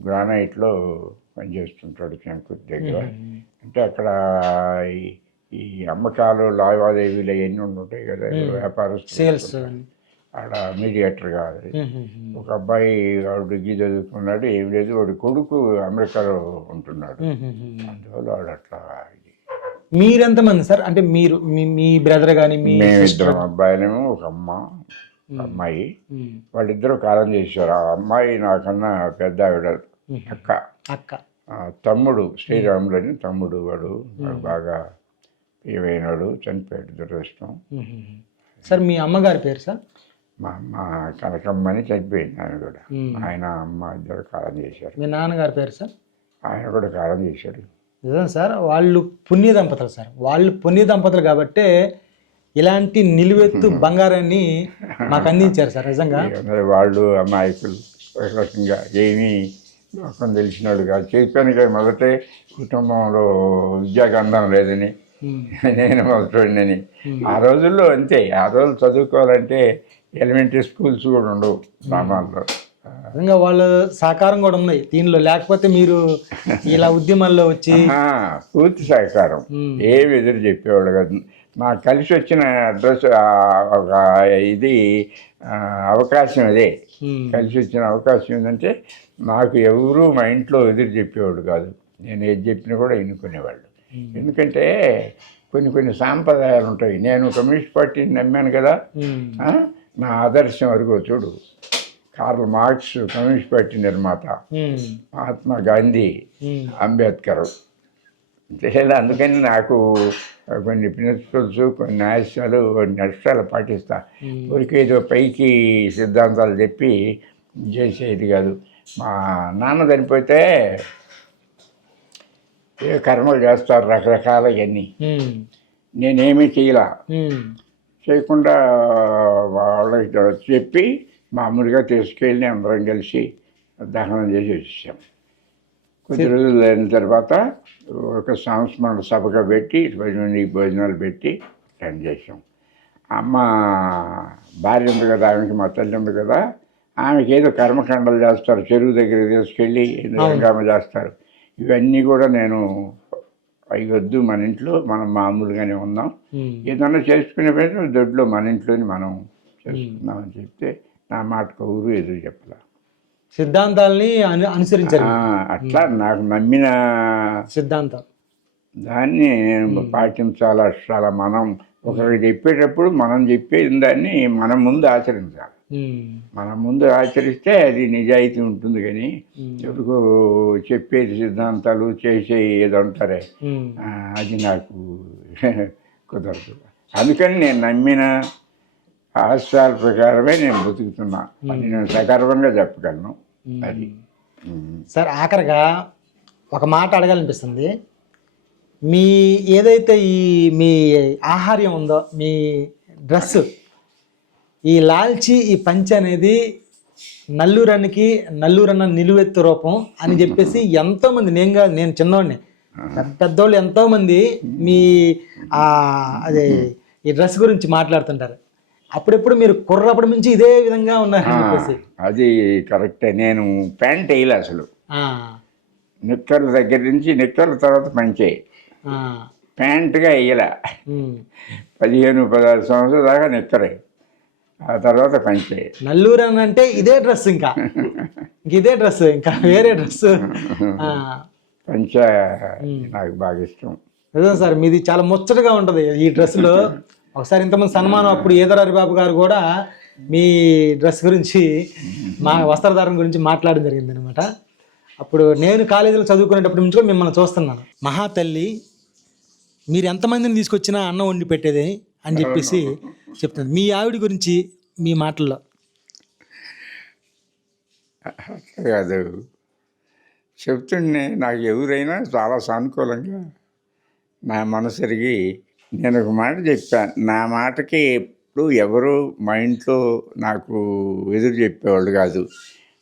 గ్రానైట్లో పనిచేస్తుంటాడు శంకుర్ దగ్గర. అంటే అక్కడ ఈ అమ్మకాలు లావాదేవీలు అవన్నీ ఉంటాయి కదా, వ్యాపారస్తులు, ఆడ మీడియేటర్ కాదు. ఒక అబ్బాయి వాడు డిగ్రీ చదువుకున్నాడు, ఏం లేదు, వాడి కొడుకు అమెరికాలో ఉంటున్నాడు. అందువల్ల వాడు అట్లా. మీరెంతమంది సార్? అంటే మీరు మీ బ్రదర్ కానీ? మేము 2 అబ్బాయిలేమో, ఒక అమ్మాయి. వాళ్ళిద్దరూ కాలం చేశారు. ఆ అమ్మాయి నాకన్నా పెద్ద ఆవిడ, అక్క. తమ్ముడు శ్రీరాములు అని తమ్ముడు, వాడు బాగా ఏమైనాడు, చనిపోయాడు దురదృష్టం. సార్ మీ అమ్మగారి పేరు సార్? మా అమ్మ కనకమ్మని చనిపోయింది. ఆయన కూడా, ఆయన అమ్మ ఇద్దరు కాలం చేశారు. మీ నాన్నగారి పేరు సార్? ఆయన కూడా కాలం చేశాడు. నిజం సార్, వాళ్ళు పుణ్య దంపతులు సార్. వాళ్ళు పుణ్య దంపతులు కాబట్టే ఇలాంటి నిలువెత్తు బంగారాన్ని మాకు అందించారు సార్. నిజంగా వాళ్ళు అమాయకులు, ఒక రకంగా ఏమీ లోకం తెలిసినాడు కాదు. చెప్పాను కదా మొదటే, కుటుంబంలో విద్యాగంధం లేదని, నేను మొదటిని. ఆ రోజుల్లో అంతే. ఆ రోజులు చదువుకోవాలంటే ఎలిమెంటరీ స్కూల్స్ కూడా ఉండవు గ్రామాల్లో. నిజంగా వాళ్ళ సహకారం కూడా ఉంది దీనిలో, లేకపోతే మీరు ఇలా ఉద్యమాల్లో వచ్చి పూర్తి సహకారం, ఏమి ఎదురు చెప్పేవాళ్ళు కాదు. నాకు కలిసి వచ్చిన అడ్రస్ ఒక ఇది అవకాశం అదే. కలిసి వచ్చిన అవకాశం ఏంటంటే నాకు ఎవరు మా ఇంట్లో ఎదురు చెప్పేవాడు కాదు. నేను ఏది చెప్పినా కూడా ఎన్నుకునేవాళ్ళు. ఎందుకంటే కొన్ని సాంప్రదాయాలు ఉంటాయి. నేను కమ్యూనిస్ట్ పార్టీని నమ్మాను కదా, నా ఆదర్శం వరకు చూడు. కార్ల్ మార్క్స్ కమ్యూనిస్ట్ పార్టీ నిర్మాత, మహాత్మా గాంధీ, అంబేద్కర్. లేదా అందుకని నాకు కొన్ని ప్రిన్సిపల్స్, కొన్ని ఆశయాలు, కొన్ని నష్టాలు పాటిస్తా. ఊరికి ఏదో పైకి సిద్ధాంతాలు చెప్పి చేసేది కాదు. మా నాన్న చనిపోతే ఏ కర్మలు చేస్తారు రకరకాల ఇవన్నీ. నేనేమీ చేయకుండా వాళ్ళకి చెప్పి మామూలుగా తీసుకెళ్ళి అందరం కలిసి దహనం చేసి వచ్చేసాం. కొద్ది రోజులు అయిన తర్వాత ఒక సంస్మరణ సభగా పెట్టి 10 మందికి భోజనాలు పెట్టి అటెండ్ చేసాం. అమ్మ భార్య ఉంది కదా, ఆమెకి మా తల్లి ఉంది కదా, ఆమెకి ఏదో కర్మకాండలు చేస్తారు, చెరువు దగ్గర తీసుకెళ్ళి హంగామ చేస్తారు. ఇవన్నీ కూడా నేను అవి వద్దు, మన ఇంట్లో మనం మామూలుగానే ఉన్నాం, ఏదన్నా చేసుకునే పని దొడ్లో మన ఇంట్లోని మనం చేసుకుందామని చెప్తే నా మాటకు ఊరు ఎదురు చెప్పాల. సిద్ధాంతాలని అనుసరించారు. అట్లా నాకు నమ్మిన సిద్ధాంతం దాన్ని నేను పాటించాలా. చాలా మనం ఒకరికి చెప్పేటప్పుడు మనం చెప్పేది దాన్ని మనం ముందు ఆచరించాలి. మనం ముందు ఆచరిస్తే అది నిజాయితీ ఉంటుంది. కానీ ఎవరికో చెప్పేది సిద్ధాంతాలు చేసే ఏదో అంటారే, అది నాకు కుదరదు. అందుకని నేను నమ్మిన ఆశయాల ప్రకారమే నేను బతుకుతున్నా అని నేను సగర్వంగా చెప్పగలను. అది సార్, ఆఖరిగా ఒక మాట అడగాలనిపిస్తుంది. మీ ఏదైతే మీ ఆహార్యం ఉందో, మీ డ్రెస్, ఈ లాల్చి, ఈ పంచ అనేది నల్లూరన్న నిలువెత్తు రూపం అని చెప్పేసి ఎంతోమంది, నేను చిన్నవాడిని, పెద్దోళ్ళు ఎంతోమంది మీ అదే ఈ డ్రెస్ గురించి మాట్లాడుతుంటారు. అప్పుడెప్పుడు మీరు కుర్రప్పటి నుంచి ఇదే విధంగా ఉన్నారని చెప్పేసి. అది కరెక్టే. నేను ప్యాంట్ వేయలే అసలు. నిక్కర్ల దగ్గర నుంచి, నిక్కర్ల తర్వాత పంచే, ప్యాంటుగా వేయలే. 15-16 సంవత్సరాల దాకా నిక్కరే, ఆ తర్వాత పంచే. నల్లూరు అని అంటే ఇదే డ్రెస్, ఇంకా ఇదే డ్రెస్, ఇంకా వేరే డ్రెస్. పంచ నాకు బాగా ఇష్టం. నిజం సార్, మీది చాలా ముచ్చటగా ఉంటుంది ఈ డ్రెస్లో. ఒకసారి ఇంతమంది సన్మానం అప్పుడు ఈదర హరిబాబు గారు కూడా మీ డ్రెస్ గురించి, మా వస్త్రధారణ గురించి మాట్లాడడం జరిగింది అనమాట. అప్పుడు నేను కాలేజీలో చదువుకునేటప్పటి నుంచి కూడా మిమ్మల్ని చూస్తున్నాను. మహాతల్లి మీరు ఎంతమందిని తీసుకొచ్చినా అన్నం వండి పెట్టేది అని చెప్పేసి చెప్తుంది. మీ ఆవిడ గురించి మీ మాటల్లో. కాదు చెప్తుండే, నాకు ఎవరైనా చాలా సానుకూలంగా నా మనసరిగి నేను ఒక మాట చెప్పాను. నా మాటకి ఎప్పుడు ఎవరు మా ఇంట్లో నాకు ఎదురు చెప్పేవాళ్ళు కాదు.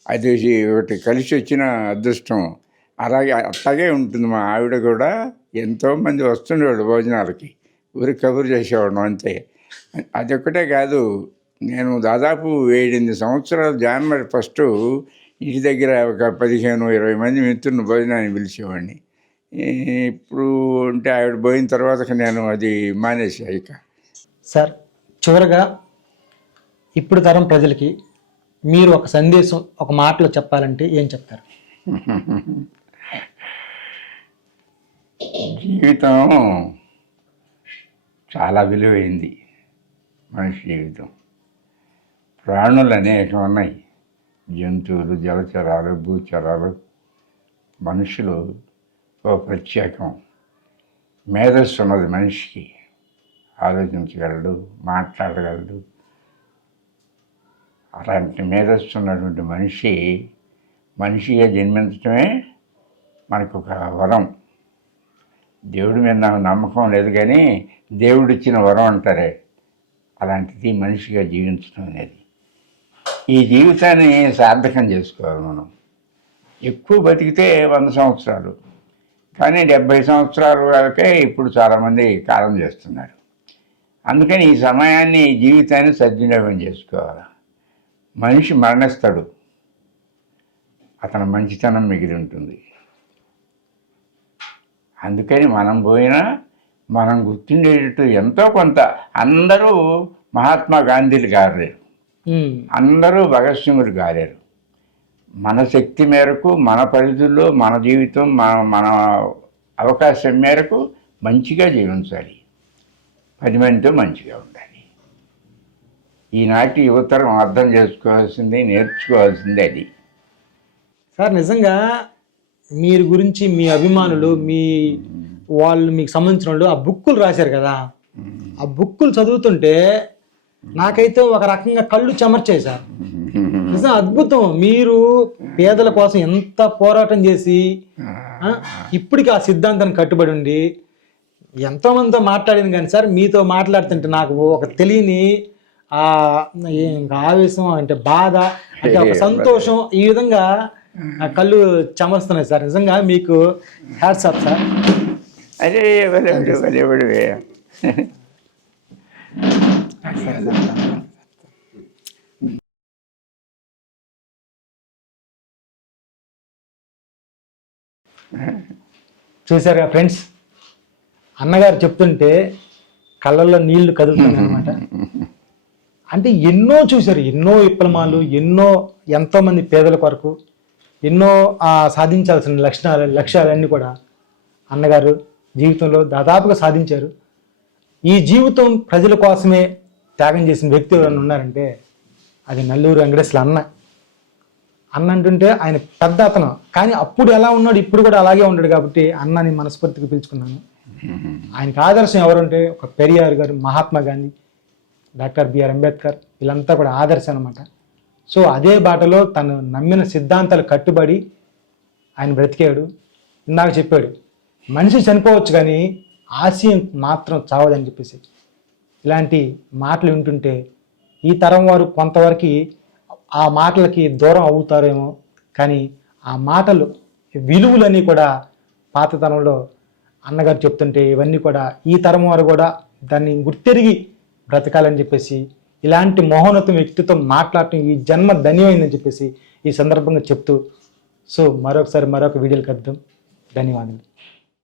అది ఒకటి కలిసి వచ్చిన అదృష్టం. అట్లాగే ఉంటుంది. మా ఆవిడ కూడా ఎంతోమంది వస్తుండేవాడు భోజనాలకి, ఊరికి కబురు చేసేవాడు అంతే. అదొక్కటే కాదు, నేను దాదాపు 7-8 సంవత్సరాలు జనవరి 1 ఇంటి దగ్గర ఒక 15-20 మంది మిత్రులను భోజనాన్ని పిలిచేవాడిని. ఇప్పుడు అంటే ఆవిడ పోయిన తర్వాత నేను అది మానేసా. ఇక సార్, చివరగా ఇప్పుడు తరం ప్రజలకి మీరు ఒక సందేశం, ఒక మాటలో చెప్పాలంటే ఏం చెప్తారు? జీవితం చాలా విలువైంది. మనిషి జీవితం, ప్రాణులు అనేకం ఉన్నాయి. జంతువులు, జలచరాలు, భూచరాలు, మనుషులు ఓ ప్రత్యేకం. మేధస్సు ఉన్నది మనిషికి, ఆలోచించగలడు, మాట్లాడగలడు. అలాంటి మేధస్సు ఉన్నటువంటి మనిషిగా జన్మించడమే మనకు ఒక వరం. దేవుడి మీద నాకు నమ్మకం లేదు, కానీ దేవుడిచ్చిన వరం అంటారే, అలాంటిది మనిషిగా జీవించడం అనేది. ఈ జీవితాన్ని సార్థకం చేసుకోవాలి మనం. ఎక్కువ బతికితే 100 సంవత్సరాలు, కానీ 70 సంవత్సరాల వరకే ఇప్పుడు చాలామంది కాలం చేస్తున్నారు. అందుకని ఈ సమయాన్ని, ఈ జీవితాన్ని సద్వినియోగం చేసుకోవాలి. మనిషి మరణిస్తాడు, అతని మంచితనం మిగిలి ఉంటుంది. అందుకని మనం పోయినా మనం గుర్తుండేటట్టు ఎంతో కొంత. అందరూ మహాత్మా గాంధీలు కాలేరు, అందరూ భగత్ సింగులు కాలేరు. మన శక్తి మేరకు, మన పరిధుల్లో, మన జీవితం, మన అవకాశం మేరకు మంచిగా జీవించాలి, 10 మందితో మంచిగా ఉండాలి. ఈనాటి యువతరం అర్థం చేసుకోవాల్సింది, నేర్చుకోవాల్సింది అది. సార్ నిజంగా మీరు గురించి మీ అభిమానులు, వాళ్ళు మీకు సంబంధించిన వాళ్ళు ఆ బుక్కులు రాశారు కదా, ఆ బుక్కులు చదువుతుంటే నాకైతే ఒక రకంగా కళ్ళు చెమర్చాయి సార్. నిజం అద్భుతం. మీరు పేదల కోసం ఎంత పోరాటం చేసి ఇప్పటికి ఆ సిద్ధాంతాన్ని కట్టుబడి ఉండి ఎంతోమందితో మాట్లాడింది. కానీ సార్ మీతో మాట్లాడుతుంటే నాకు ఒక తెలియని ఆవేశం అంటే బాధ అంటే ఒక సంతోషం, ఈ విధంగా కళ్ళు చెమరుస్తున్నాయి సార్. నిజంగా మీకు హ్యాట్స్ ఆఫ్ సార్. అదే చూసారుగా ఫ్రెండ్స్, అన్నగారు చెప్తుంటే కళ్ళల్లో నీళ్లు కదులుతున్నాయి అనమాట. అంటే ఎన్నో చూశారు, ఎన్నో విప్లవాలు, ఎంతోమంది పేదల కొరకు ఎన్నో సాధించాల్సిన లక్ష్యాలన్నీ కూడా అన్నగారు జీవితంలో దాదాపుగా సాధించారు. ఈ జీవితం ప్రజల కోసమే త్యాగం చేసిన వ్యక్తి ఎవరైనా ఉన్నారంటే అది నల్లూరి వెంకటేశ్వర అన్న అంటుంటే ఆయన పెద్ద అతను, కానీ అప్పుడు ఎలా ఉన్నాడు ఇప్పుడు కూడా అలాగే ఉన్నాడు. కాబట్టి అన్నని మనస్ఫూర్తిగా పిలుచుకున్నాను. ఆయనకు ఆదర్శం ఎవరంటే ఒక పెరియార్ గారు, మహాత్మా గాంధీ, డాక్టర్ బిఆర్ అంబేద్కర్, వీళ్ళంతా కూడా ఆదర్శం అనమాట. సో అదే బాటలో తను నమ్మిన సిద్ధాంతాలు కట్టుబడి ఆయన బ్రతికాడు. ఇందాక చెప్పాడు, మనిషి చనిపోవచ్చు కానీ ఆశయం మాత్రం చావదని చెప్పేసి. ఇలాంటి మాటలు వింటుంటే ఈ తరం వారు కొంతవరకు ఆ మాటలకి దూరం అవుతారేమో, కానీ ఆ మాటలు విలువలన్నీ కూడా పాతతనంలో అన్నగారు చెప్తుంటే ఇవన్నీ కూడా ఈ తరం వారు కూడా దాన్ని గుర్తెరిగి బ్రతకాలని చెప్పేసి ఇలాంటి మహోన్నత వ్యక్తితో మాట్లాడటం ఈ జన్మ ధన్యమైందని చెప్పేసి ఈ సందర్భంగా చెప్తూ, సో మరొక వీడియోలు కలుద్దాం. ధన్యవాదాలు.